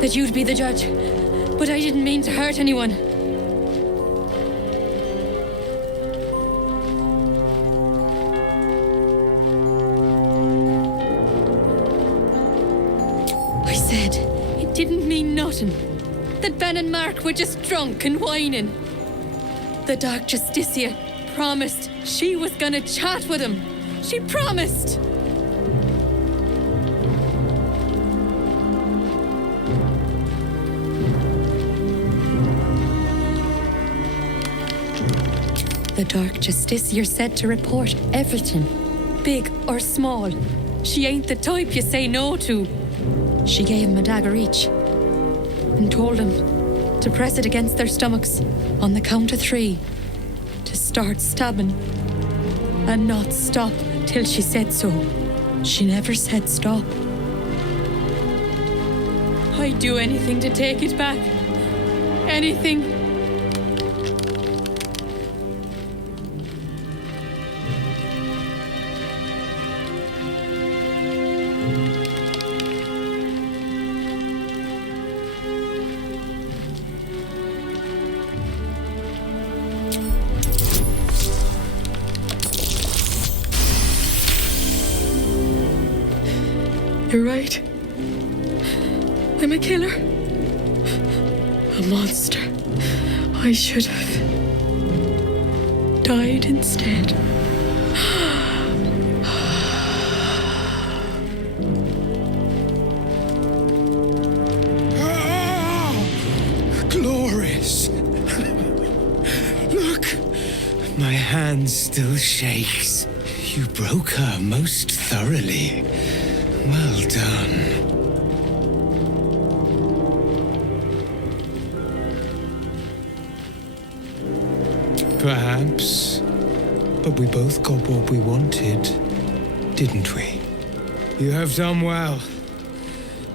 That you'd be the judge. But I didn't mean to hurt anyone. I said it didn't mean nothing. That Ben and Mark were just drunk and whining. The Dark Justicia promised she was going to chat with him. She promised! The Dark Justicia said to report everything, big or small. She ain't the type you say no to. She gave him a dagger each and told him to press it against their stomachs on the count of 3 to start stabbing and not stop till she said so. She never said stop. I'd do anything to take it back. Anything. You're right. I'm a killer. A monster. I should have died instead. Glorious. Look, my hand still shakes. You broke her most thoroughly. Well done. Perhaps, but we both got what we wanted, didn't we? You have done well.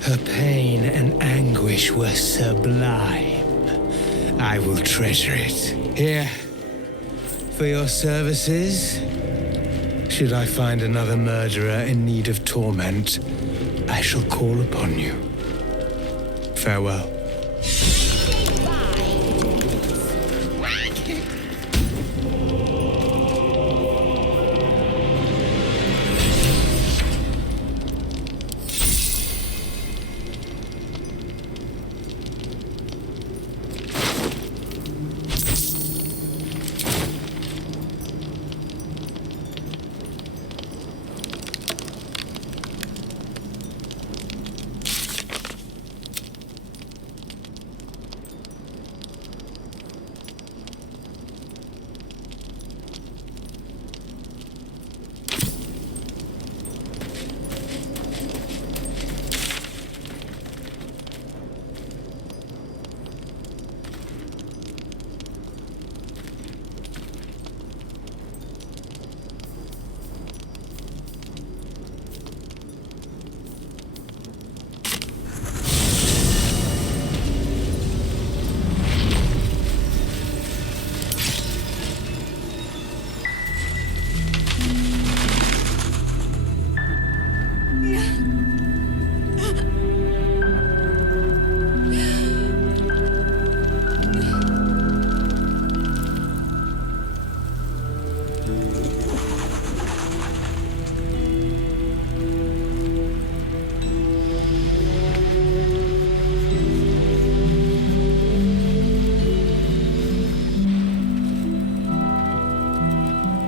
Her pain and anguish were sublime. I will treasure it. Here, for your services. Should I find another murderer in need of torment, I shall call upon you. Farewell.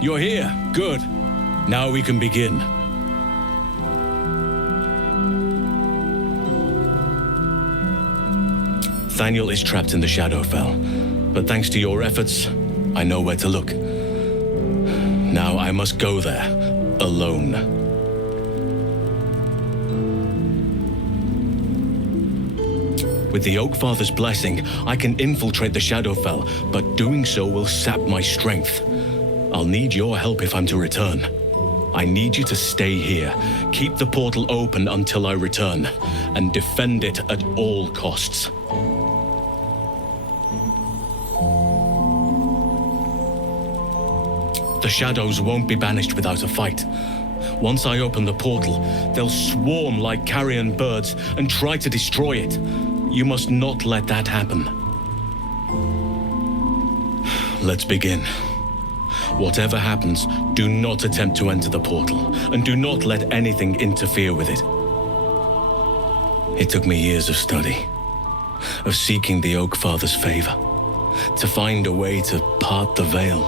You're here. Good. Now we can begin. Thaniel is trapped in the Shadowfell, but thanks to your efforts, I know where to look. Now I must go there, alone. With the Oakfather's blessing, I can infiltrate the Shadowfell, but doing so will sap my strength. I'll need your help if I'm to return. I need you to stay here, keep the portal open until I return, and defend it at all costs. The shadows won't be banished without a fight. Once I open the portal, they'll swarm like carrion birds and try to destroy it. You must not let that happen. Let's begin. Whatever happens, do not attempt to enter the portal, and do not let anything interfere with it. It took me years of study, of seeking the Oakfather's favor, to find a way to part the veil.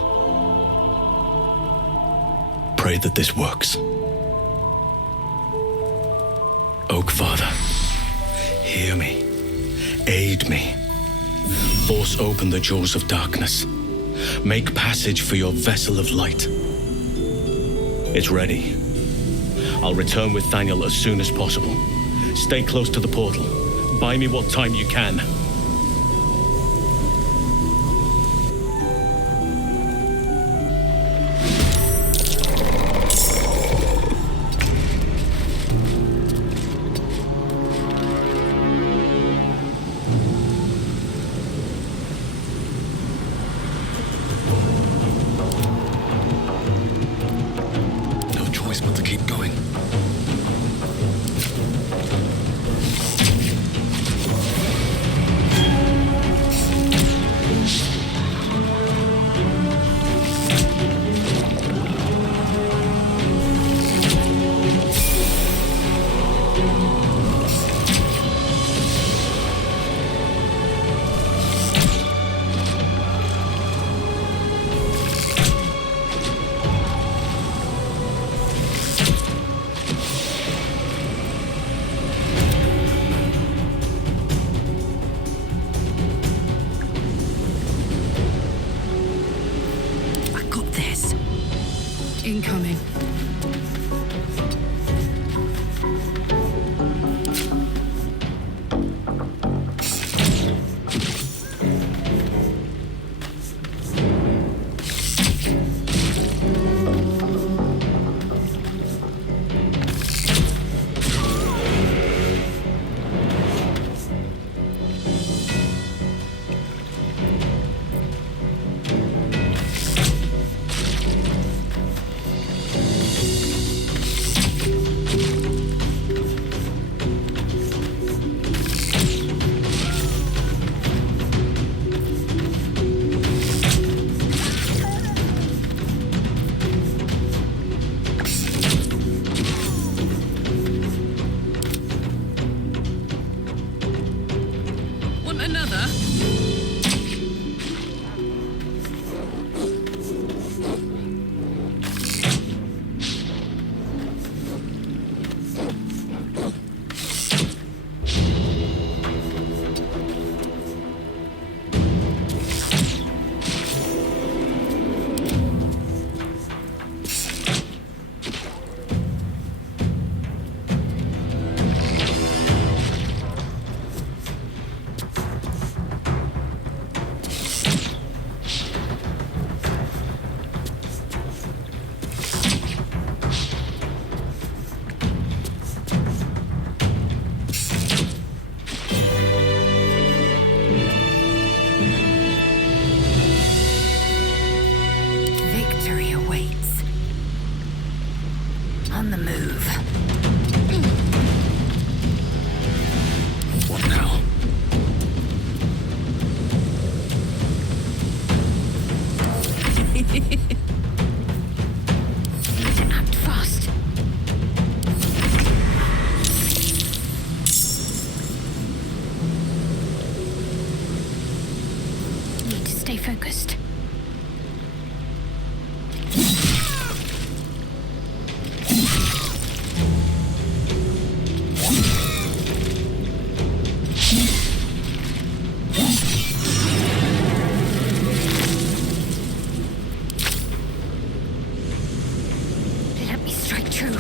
Pray that this works. Oakfather, hear me. Aid me. Force open the jaws of darkness. Make passage for your vessel of light. It's ready. I'll return with Thaniel as soon as possible. Stay close to the portal. Buy me what time you can. Incoming. Stay focused. Let me strike true.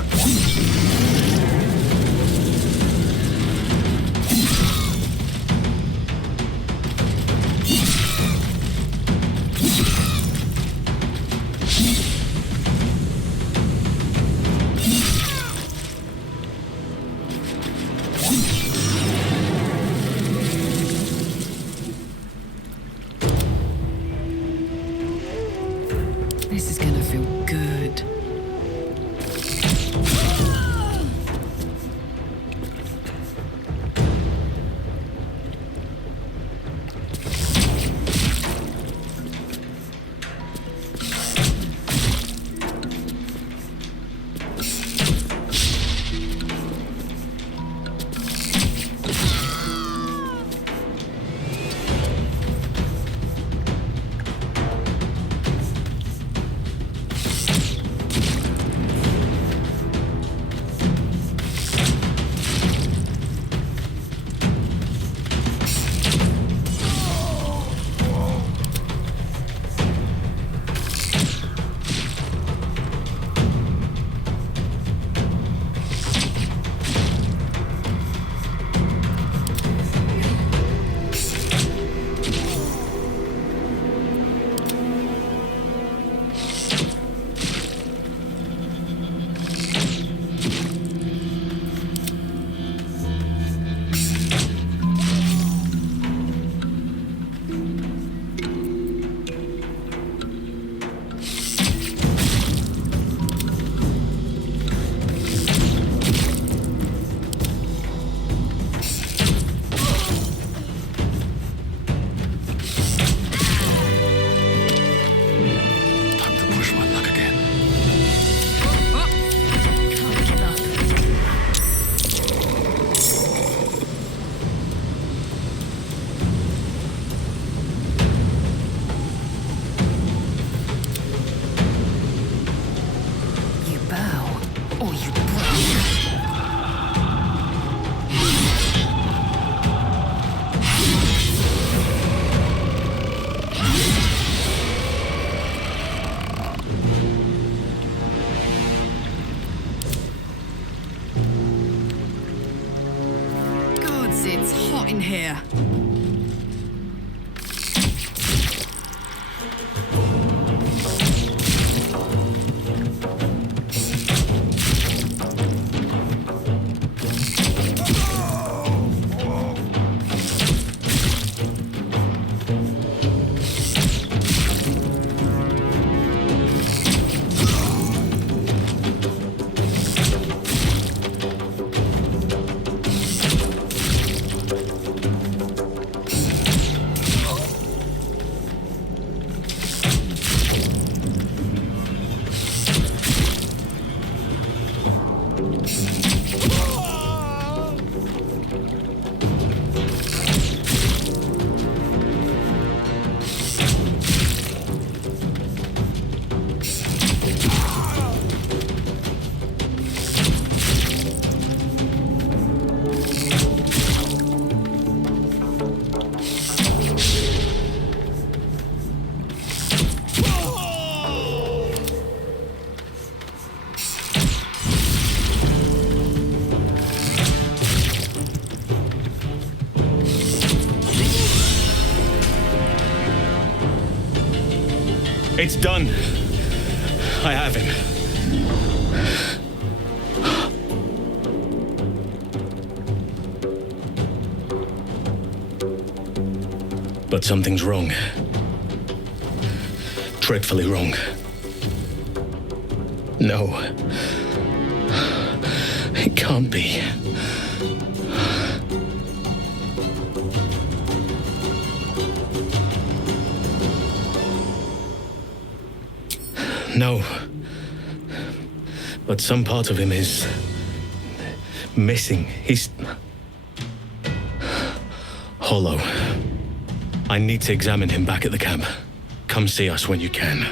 not in here. It's done. I have him. But something's wrong. Dreadfully wrong. No. It can't be. No. But some part of him is missing. He's hollow. I need to examine him back at the camp. Come see us when you can.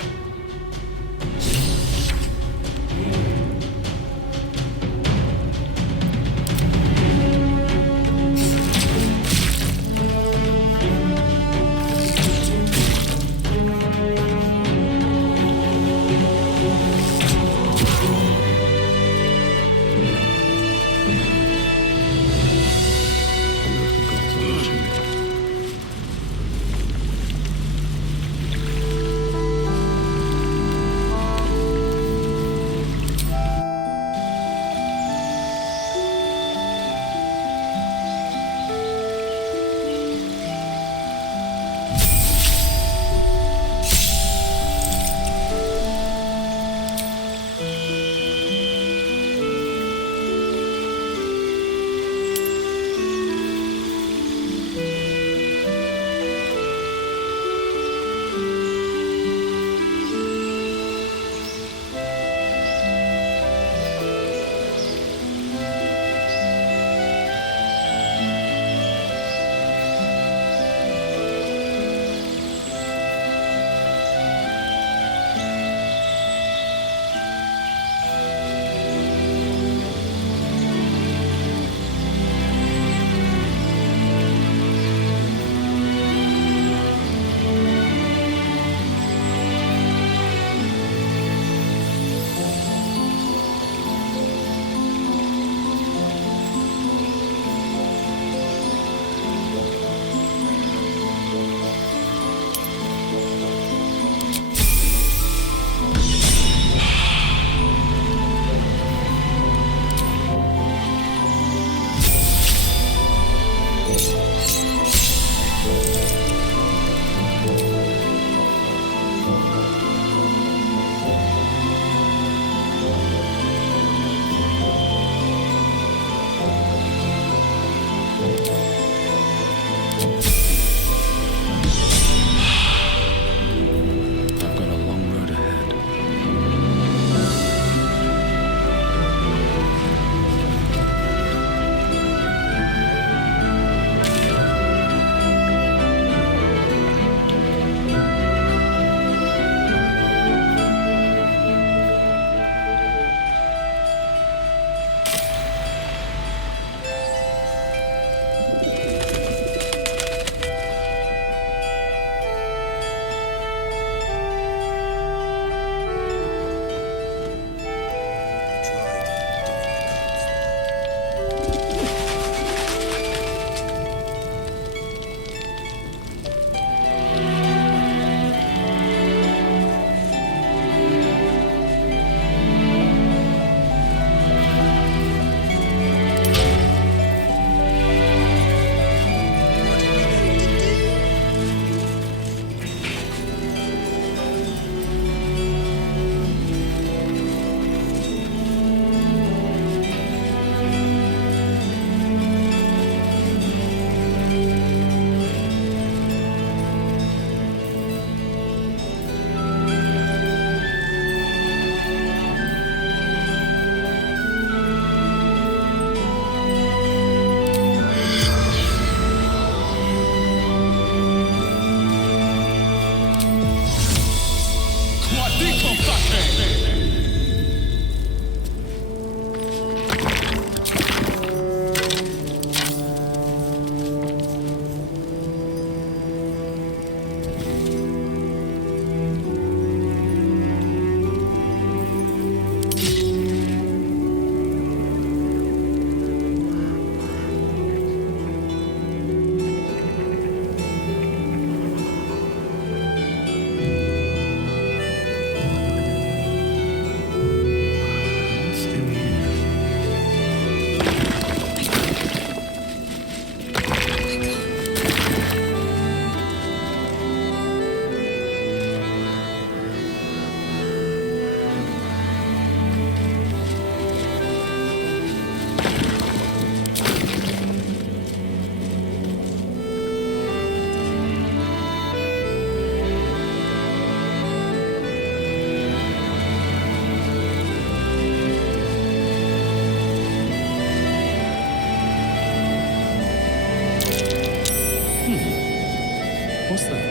What's that?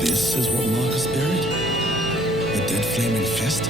This is what Marcus buried? A dead flaming fist?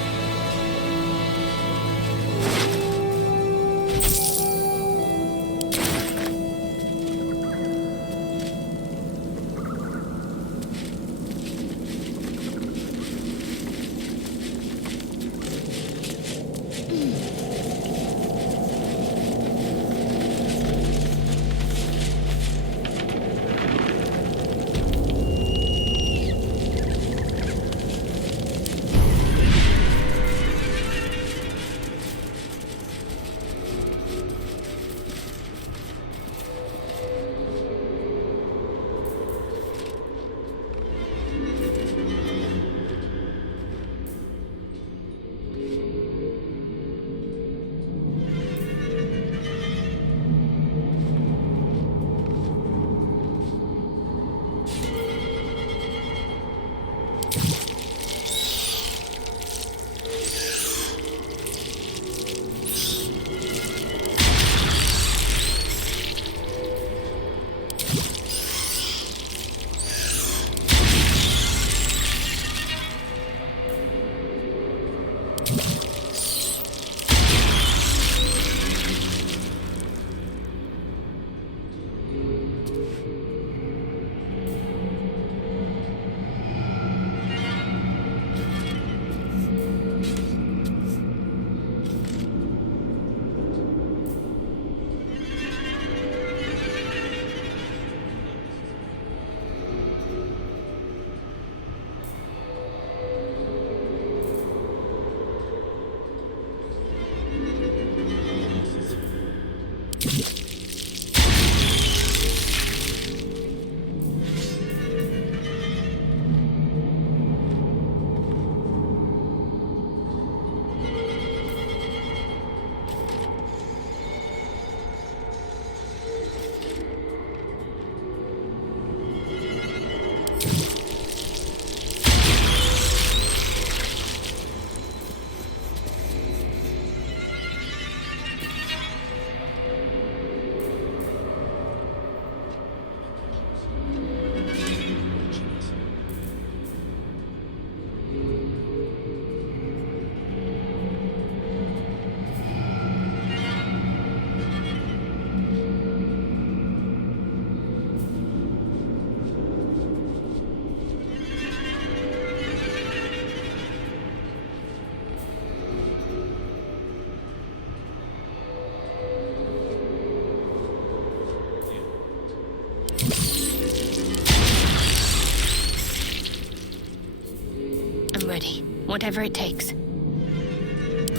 Ready. Whatever it takes.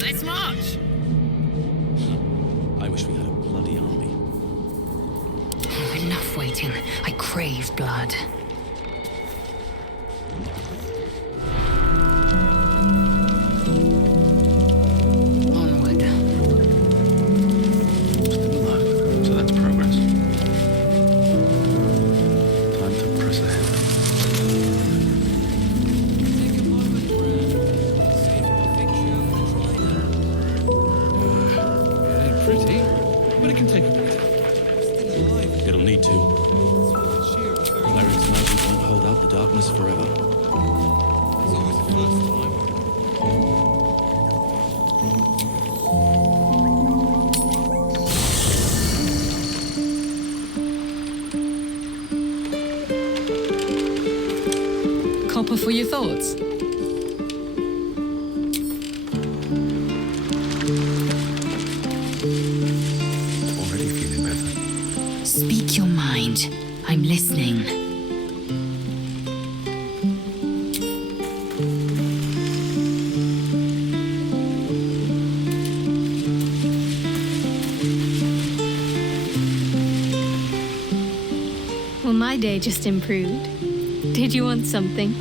Let's march! I wish we had a bloody army. Enough waiting. I crave blood. Onward. So that's progress. Time to press ahead. Pretty, but it can take a bit. It'll need to. Larry's magic won't hold out the darkness forever. There's always a first time. Copper for your thoughts? Already feeling better. Speak your mind. I'm listening. Well, my day just improved. Did you want something?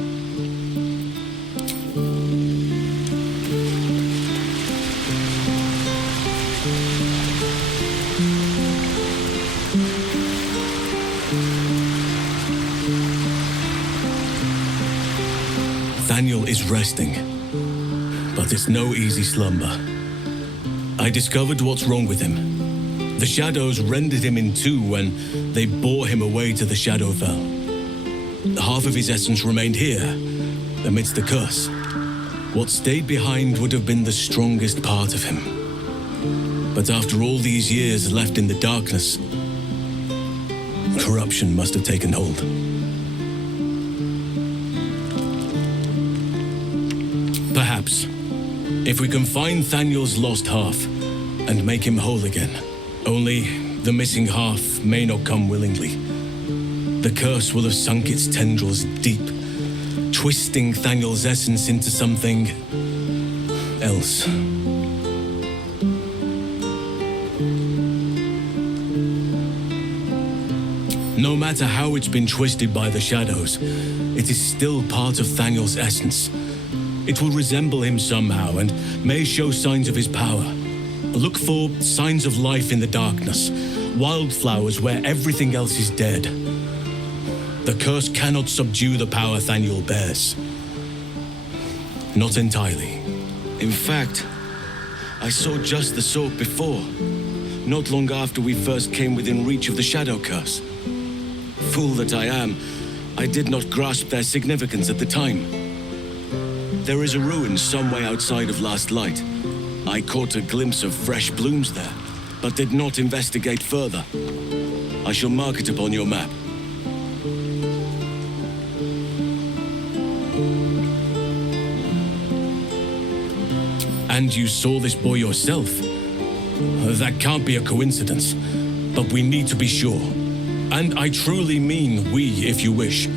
Daniel is resting, but it's no easy slumber. I discovered what's wrong with him. The shadows rendered him in two when they bore him away to the Shadowfell. half of his essence remained here, amidst the curse. What stayed behind would have been the strongest part of him. But after all these years left in the darkness, corruption must have taken hold. Perhaps, if we can find Thaniel's lost half and make him whole again. Only the missing half may not come willingly. The curse will have sunk its tendrils deep, twisting Thaniel's essence into something else. No matter how it's been twisted by the shadows, it is still part of Thaniel's essence. It will resemble him somehow and may show signs of his power. Look for signs of life in the darkness, wildflowers where everything else is dead. The curse cannot subdue the power Thaniel bears. Not entirely. In fact, I saw just the sort before, not long after we first came within reach of the shadow curse. Fool that I am, I did not grasp their significance at the time. There is a ruin some way outside of Last Light. I caught a glimpse of fresh blooms there, but did not investigate further. I shall mark it upon your map. And you saw this boy yourself? That can't be a coincidence, but we need to be sure. And I truly mean we, if you wish.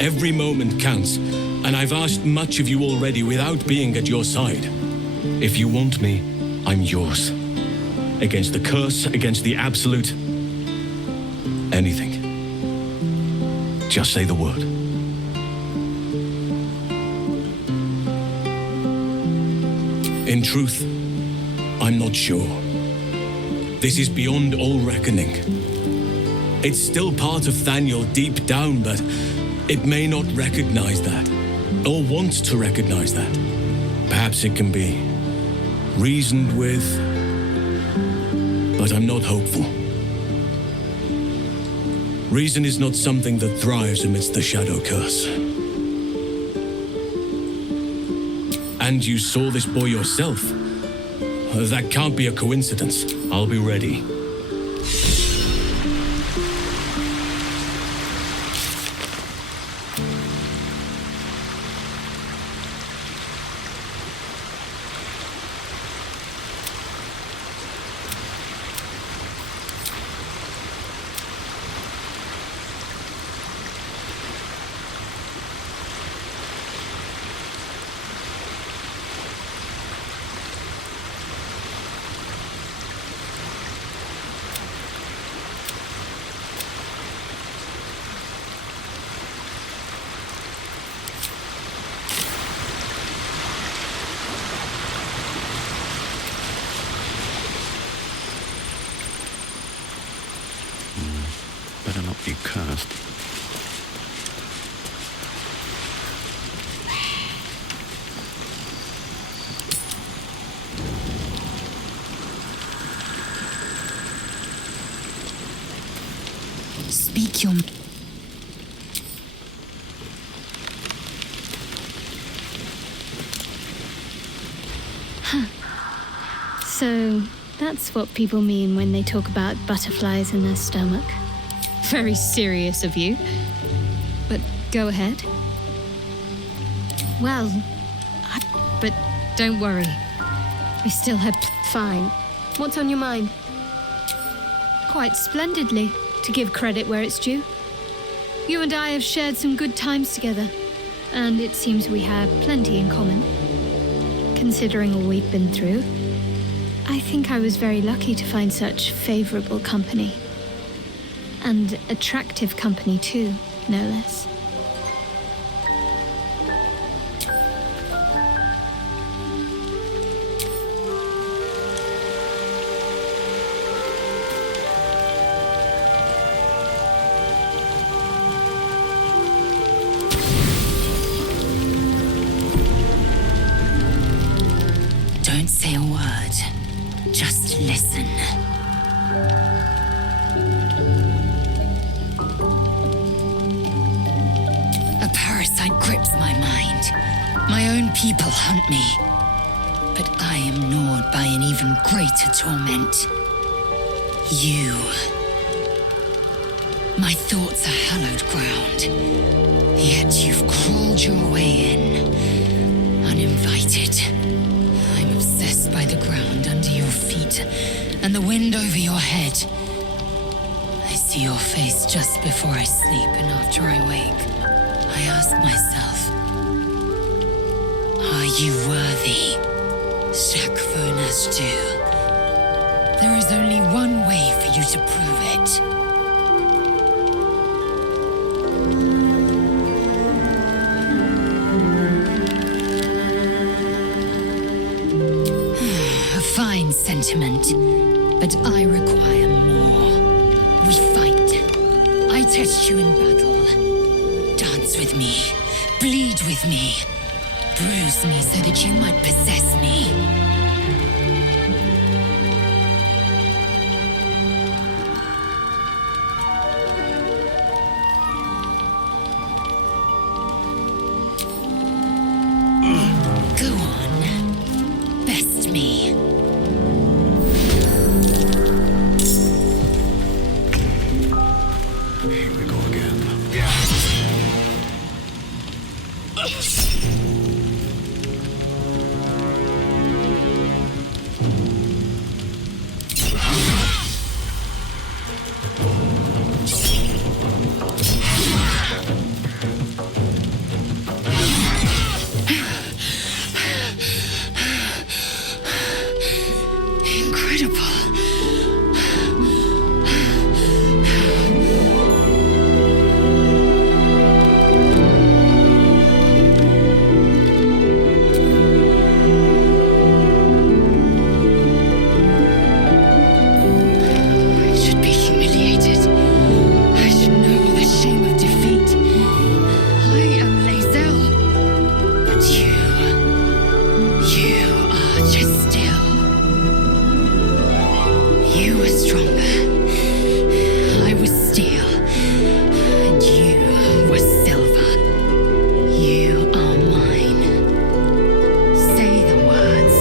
Every moment counts, and I've asked much of you already without being at your side. If you want me, I'm yours. Against the curse, against the absolute... anything. Just say the word. In truth, I'm not sure. This is beyond all reckoning. It's still part of Thaniel deep down, but it may not recognize that, or want to recognize that. Perhaps it can be reasoned with, but I'm not hopeful. Reason is not something that thrives amidst the shadow curse. And you saw this boy yourself? That can't be a coincidence. I'll be ready. Better not be cursed. Speak your... So, that's what people mean when they talk about butterflies in their stomach. Very serious of you. But go ahead. Well, but don't worry. I still have fine. What's on your mind? Quite splendidly, to give credit where it's due. You and I have shared some good times together, and it seems we have plenty in common. Considering all we've been through, I think I was very lucky to find such favorable company. And attractive company too, no less. Don't say a word. Just listen. grips my mind. My own people hunt me. But I am gnawed by an even greater torment. You. My thoughts are hallowed ground. Yet you've crawled your way in, uninvited. I'm obsessed by the ground under your feet and the wind over your head. I see your face just before I sleep and after I wake. I ask myself, are you worthy? Shakvonastu. There is only one way for you to prove it. A fine sentiment, but I require more. We fight. I test you in battle. Dance with me. Bleed with me. Bruise me so that you might possess me. Go on. Best me. Here we go again. Incredible. I should be humiliated. I should know the shame of defeat. I am Lae'zel. But you are just still. You were stronger. I was steel. And you were silver. You are mine. Say the words.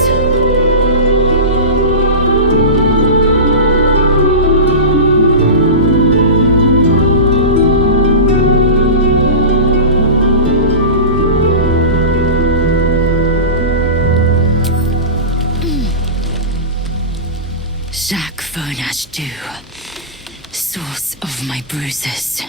Shakvonastu, source of my bruises.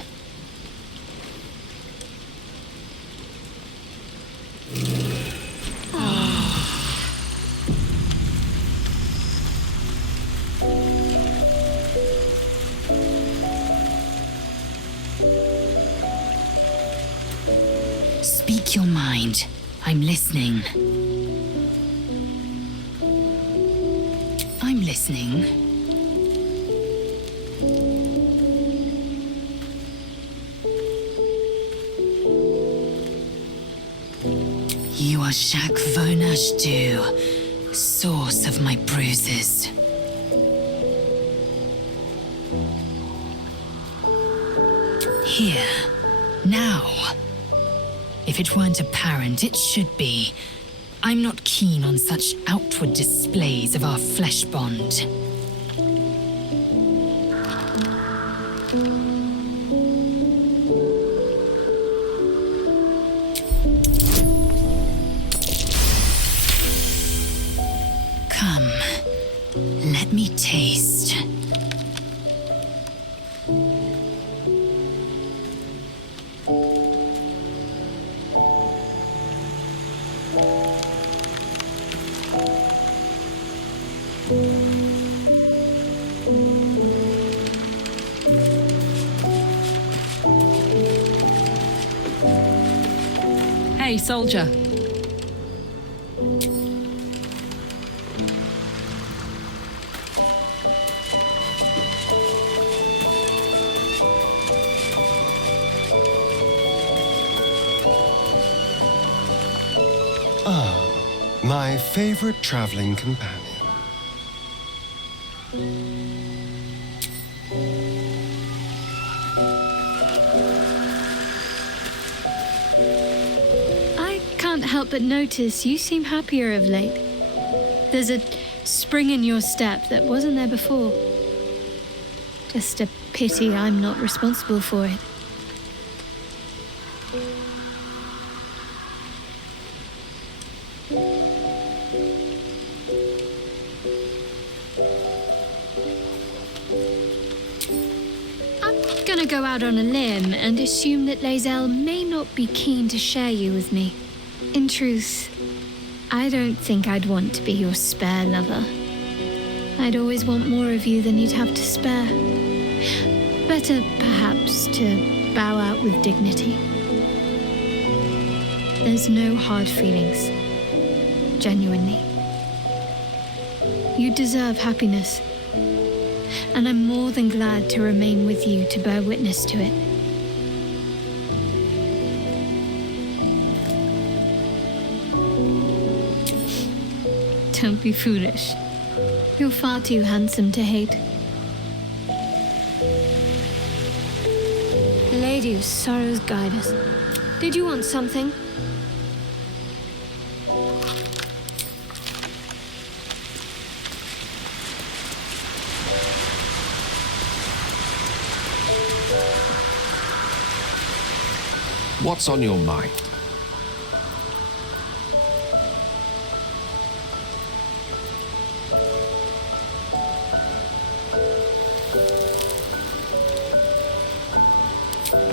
Speak your mind. I'm listening. I'm listening. You are Shakvonastu, source of my bruises. Here, now. If it weren't apparent, it should be. I'm not keen on such outward displays of our flesh bond. Come, let me taste. Hey, soldier. Ah, my favorite traveling companion. can't help but notice you seem happier of late. There's a spring in your step that wasn't there before. Just a pity I'm not responsible for it. I'm gonna go out on a limb and assume that Lae'zel may not be keen to share you with me. In truth, I don't think I'd want to be your spare lover. I'd always want more of you than you'd have to spare. Better, perhaps, to bow out with dignity. There's no hard feelings. Genuinely. You deserve happiness. And I'm more than glad to remain with you to bear witness to it. Don't be foolish. You're far too handsome to hate. The Lady of Sorrows guide us. Did you want something? What's on your mind?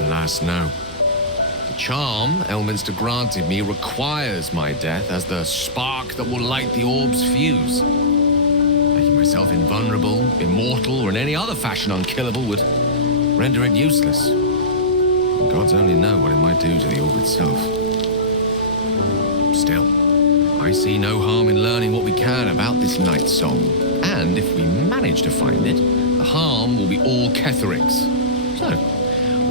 Alas, no. The charm Elminster granted me requires my death as the spark that will light the orb's fuse. Making myself invulnerable, immortal, or in any other fashion unkillable would render it useless. Gods only know what it might do to the orb itself. Still, I see no harm in learning what we can about this night song. And if we manage to find it, the harm will be all Ketheric's. So,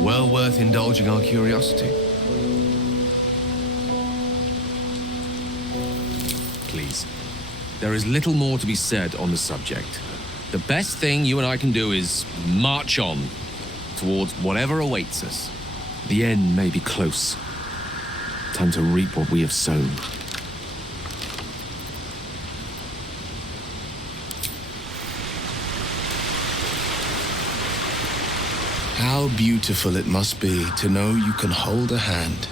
well worth indulging our curiosity. Please, there is little more to be said on the subject. The best thing you and I can do is march on towards whatever awaits us. The end may be close. Time to reap what we have sown. How beautiful it must be to know you can hold a hand,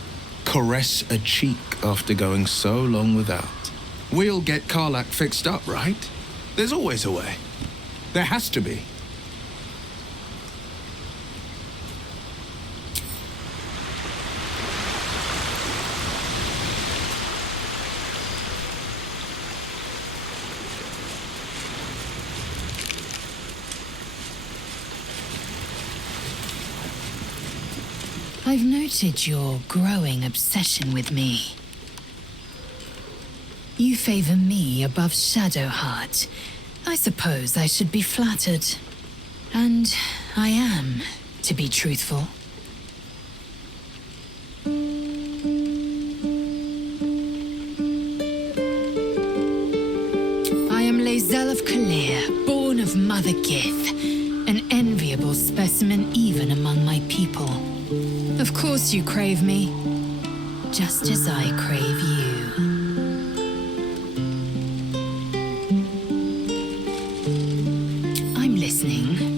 caress a cheek after going so long without. We'll get Karlach fixed up, right? There's always a way. There has to be. I've noted your growing obsession with me. You favor me above Shadowheart. I suppose I should be flattered. And I am, to be truthful. I am Lae'zel of Kalir, born of Mother Gith, an enviable specimen even among my people. Of course you crave me, just as I crave you. I'm listening.